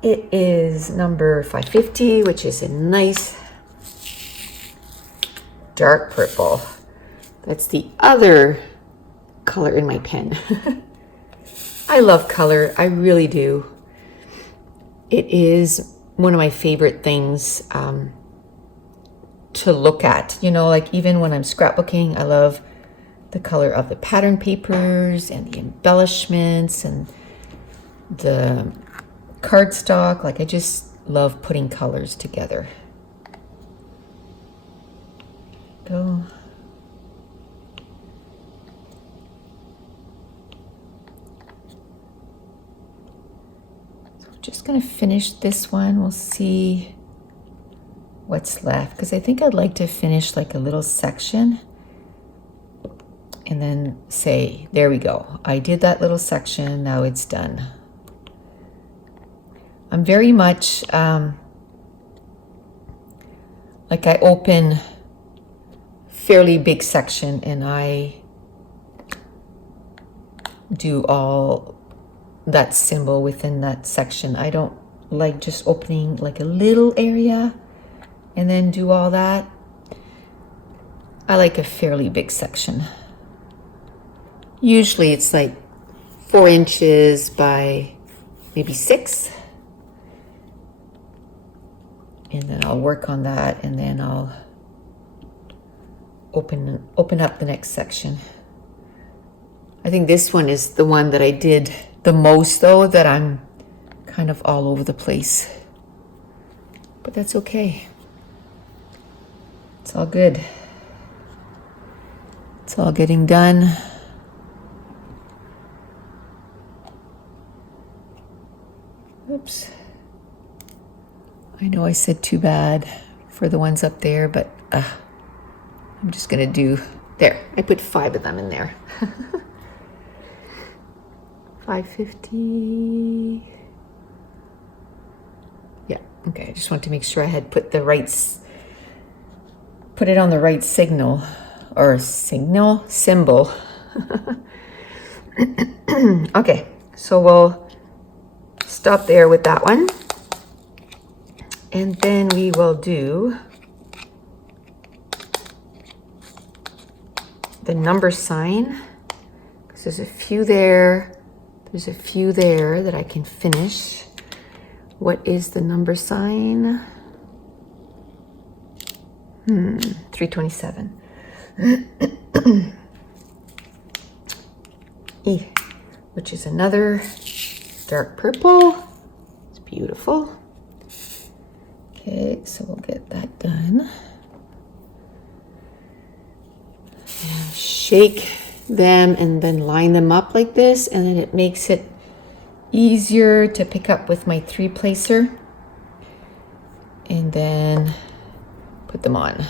It is number 550, which is a nice dark purple. That's the other color in my pen. I love color, I really do. It is one of my favorite things to look at. You know, like even when I'm scrapbooking, I love the color of the pattern papers and the embellishments and the cardstock. Like I just love putting colors together. Go. So we're just gonna finish this one. We'll see what's left because I think I'd like to finish like a little section and then say, there we go. I did that little section, now it's done. I'm very much, like I open fairly big section and I do all that symbol within that section. I don't like just opening like a little area and then do all that. I like a fairly big section. Usually it's like 4 inches by maybe 6. And then I'll work on that, and then I'll open up the next section. I think this one is the one that I did the most, though, that I'm kind of all over the place. But that's okay. It's all good. It's all getting done. Oops. I know I said too bad for the ones up there, but I'm just gonna do, there, I put 5 of them in there. 550. Yeah, okay, I just want to make sure I had put it on the right symbol. Okay, so we'll stop there with that one. And then we will do the number sign, because there's a few there. There's a few there that I can finish. What is the number sign? 327. E, which is another dark purple. It's beautiful. Okay, so we'll get that done. And shake them and then line them up like this, and then it makes it easier to pick up with my 3-placer. And then put them on.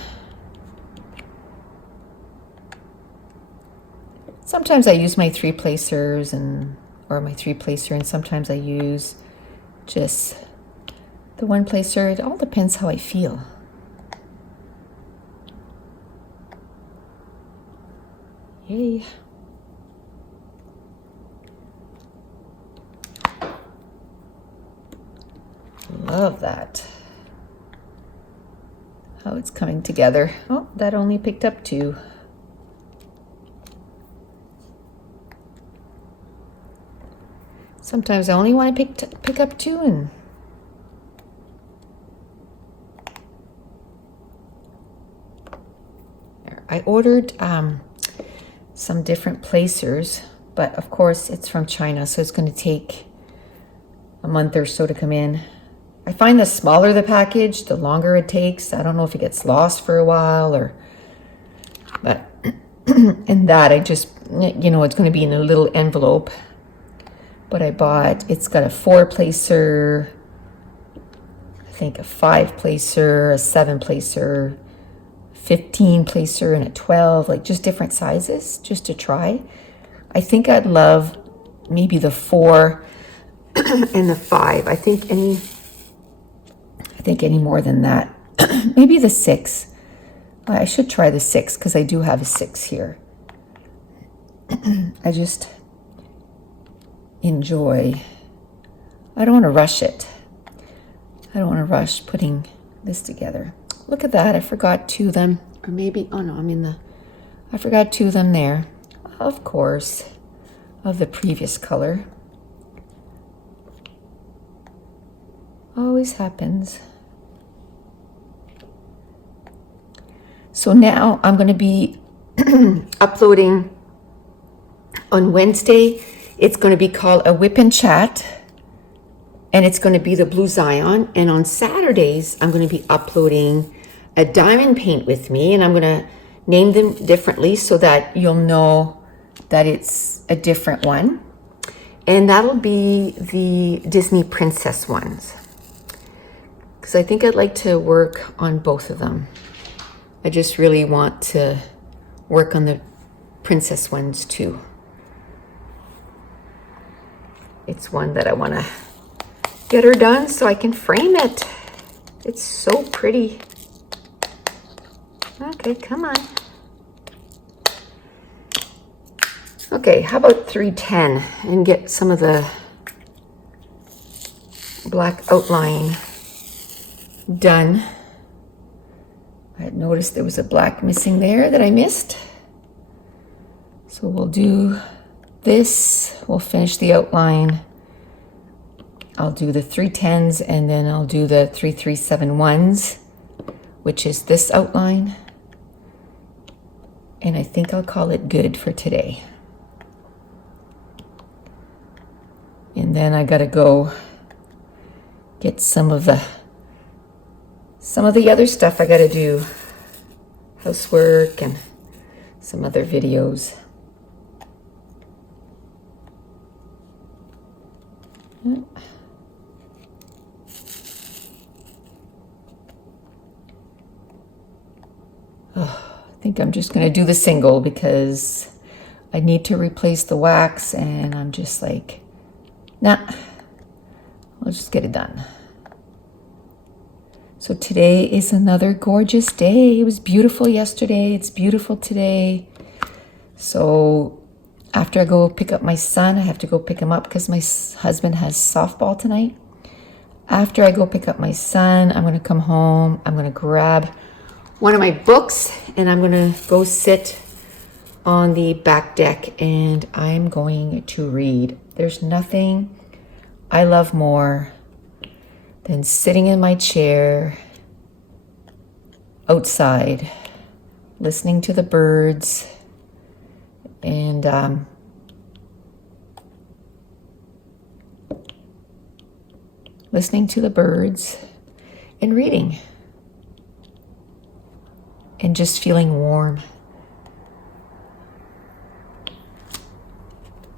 Sometimes I use my 3-placers or my 3-placer, and sometimes I use just the 1-placer. It all depends how I feel. Yay. Love that. How it's coming together. Oh, that only picked up 2. Sometimes I only want to pick up 2, and I ordered some different placers, but of course it's from China, so it's going to take a month or so to come in. I find the smaller the package, the longer it takes. I don't know if it gets lost for a while but and that I just, it's going to be in a little envelope. But I bought, it's got a 4-placer, I think a 5-placer, a 7-placer, 15-placer, and a 12, like just different sizes, just to try. I think I'd love maybe the 4 and the 5. I think any more than that. Maybe the 6. I should try the 6 because I do have a 6 here. I just enjoy. I don't want to rush it. I don't want to rush putting this together. Look at that. I forgot 2 of them. Or maybe, oh no, I forgot 2 of them there. Of course, of the previous color. Always happens. So now I'm going to be uploading on Wednesday. It's going to be called a WIP and Chat, and it's going to be the Blue Zion. And on Saturdays, I'm going to be uploading a diamond paint with me, and I'm going to name them differently so that you'll know that it's a different one. And that'll be the Disney princess ones, because I think I'd like to work on both of them. I just really want to work on the princess ones too. It's one that I want to get her done so I can frame it. It's so pretty. Okay, come on. Okay, how about 310 and get some of the black outline done. I had noticed there was a black missing there that I missed. So we'll do this, we'll finish the outline. I'll do the 310s and then I'll do the 3371s, which is this outline. And I think I'll call it good for today. And then I gotta go get some of the other stuff I gotta do, housework and some other videos. I think I'm just gonna do the single because I need to replace the wax and I'm just like, nah, I'll just get it done. So today is another gorgeous day. It was beautiful yesterday. It's beautiful today. So after I go pick up my son, I have to go pick him up because my husband has softball tonight. After I go pick up my son, I'm going to come home. I'm going to grab one of my books and I'm going to go sit on the back deck and I'm going to read. There's nothing I love more than sitting in my chair outside, listening to the birds and reading and just feeling warm.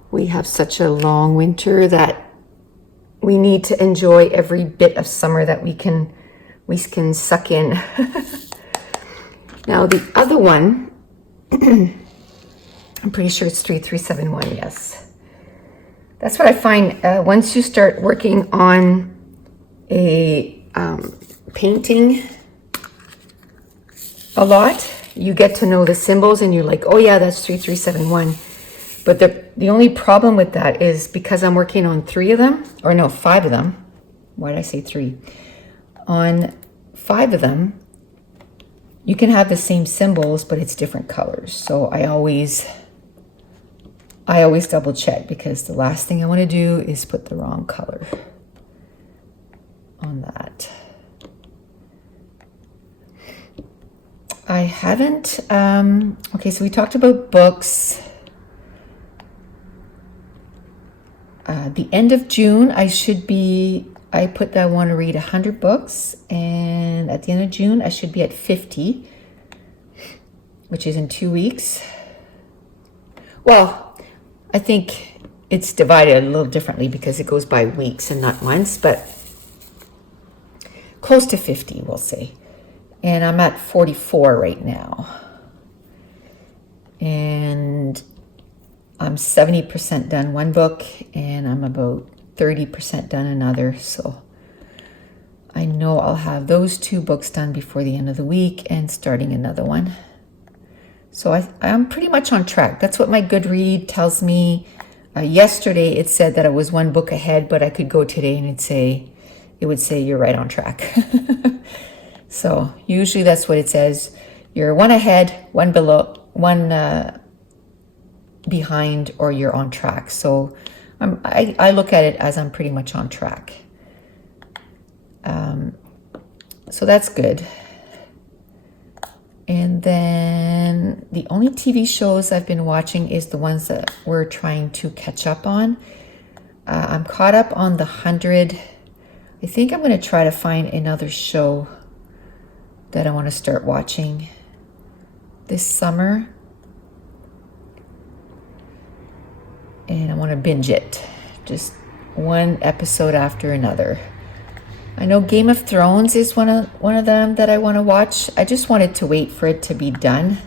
We have such a long winter that we need to enjoy every bit of summer that we can suck in. Now the other one, I'm pretty sure it's 3371, yes. That's what I find once you start working on a painting a lot, you get to know the symbols and you're like, oh yeah, that's 3371. But the only problem with that is because I'm working on 5 of them. Why did I say 3? On 5 of them, you can have the same symbols, but it's different colors. So I always double check because the last thing I want to do is put the wrong color on that. I haven't, okay, so we talked about books. The end of June, I put that I want to read 100 books, and at the end of June, I should be at 50, which is in 2 weeks. Well, I think it's divided a little differently because it goes by weeks and not months, but close to 50, we'll say. And I'm at 44 right now. And I'm 70% done one book and I'm about 30% done another. So I know I'll have those 2 books done before the end of the week and starting another one. So I'm pretty much on track. That's what my Goodread tells me. Yesterday it said that I was 1 book ahead, but I could go today and it would say you're right on track. So usually that's what it says. You're 1 ahead, 1 below, 1 behind, or you're on track. So I look at it as I'm pretty much on track. So that's good. And then the only TV shows I've been watching is the ones that we're trying to catch up on. I'm caught up on the 100. I think I'm going to try to find another show that I want to start watching this summer. And I want to binge it. Just 1 episode after another. I know Game of Thrones is one of them that I want to watch. I just wanted to wait for it to be done.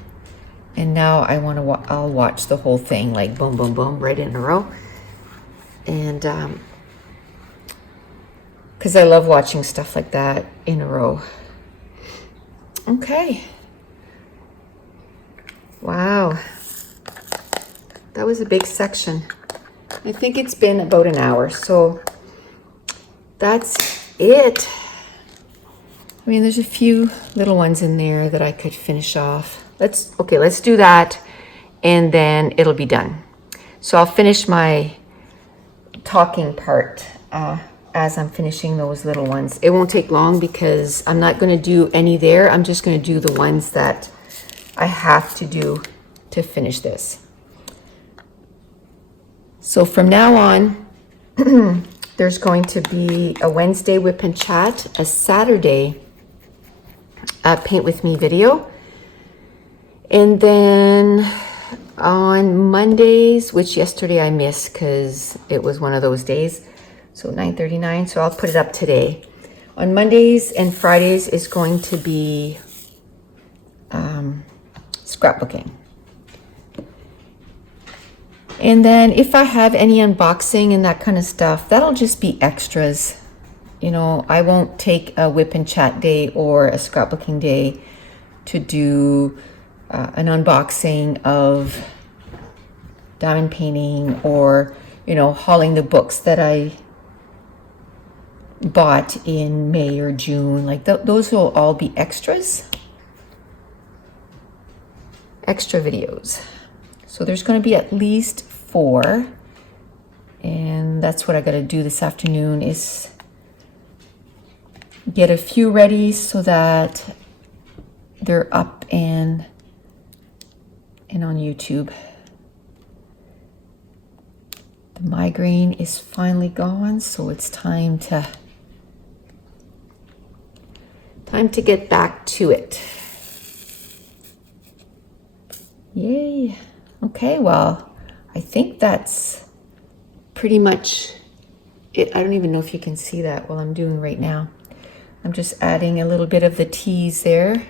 And now I'll watch the whole thing, like boom, boom, boom, right in a row. And because I love watching stuff like that in a row. Okay. Wow. That was a big section. I think it's been about an hour, so that's it. I mean, there's a few little ones in there that I could finish off. Let's do that, and then it'll be done. So I'll finish my talking part as I'm finishing those little ones. It won't take long because I'm not going to do any there. I'm just going to do the ones that I have to do to finish this. So from now on, there's going to be a Wednesday WIP and Chat, a Saturday Paint With Me video, and then on Mondays, which yesterday I missed because it was one of those days, so 9:39, so I'll put it up today. On Mondays and Fridays is going to be scrapbooking. And then if I have any unboxing and that kind of stuff, that'll just be extras. You know, I won't take a WIP and Chat day or a scrapbooking day to do an unboxing of diamond painting or, you know, hauling the books that I bought in May or June. Like those will all be extras. Extra videos. So there's going to be at least 4, and that's what I got to do this afternoon, is get a few ready so that they're up and on YouTube. The migraine is finally gone, so it's time to get back to it. Yay. Okay, well, I think that's pretty much it. I don't even know if you can see that while I'm doing right now. I'm just adding a little bit of the tease there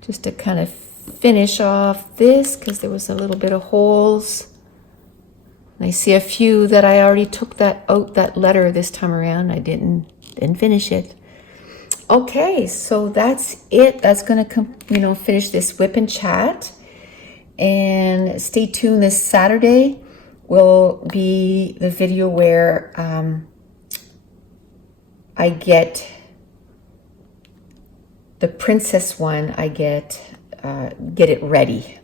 just to kind of finish off this because there was a little bit of holes. And I see a few that I already took that out, that letter this time around. I didn't finish it. Okay, so that's it. That's gonna finish this WIP and Chat. And stay tuned. This Saturday will be the video where I get the princess one. I get it ready,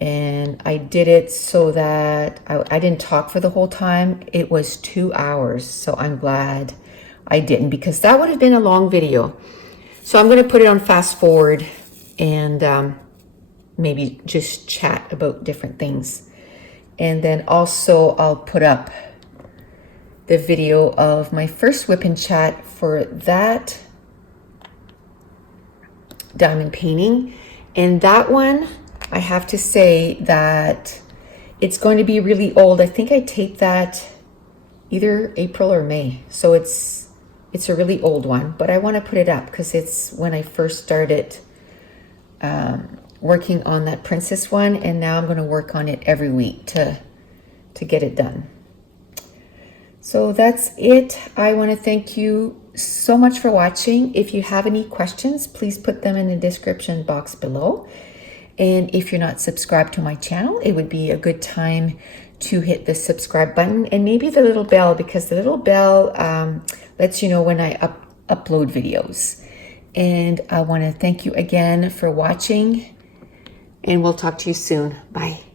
and I did it so that I didn't talk for the whole time. It was 2 hours, so I'm glad I didn't, because that would have been a long video. So I'm going to put it on fast forward and maybe just chat about different things. And then also I'll put up the video of my first WIP and Chat for that diamond painting. And that one, I have to say that it's going to be really old. I think I taped that either April or May. So it's a really old one, but I want to put it up because it's when I first started working on that princess one, and now I'm going to work on it every week to get it done. So that's it. I want to thank you so much for watching. If you have any questions, please put them in the description box below. And if you're not subscribed to my channel, it would be a good time to hit the subscribe button and maybe the little bell, because the little bell lets you know when I upload videos. And I want to thank you again for watching, and we'll talk to you soon. Bye.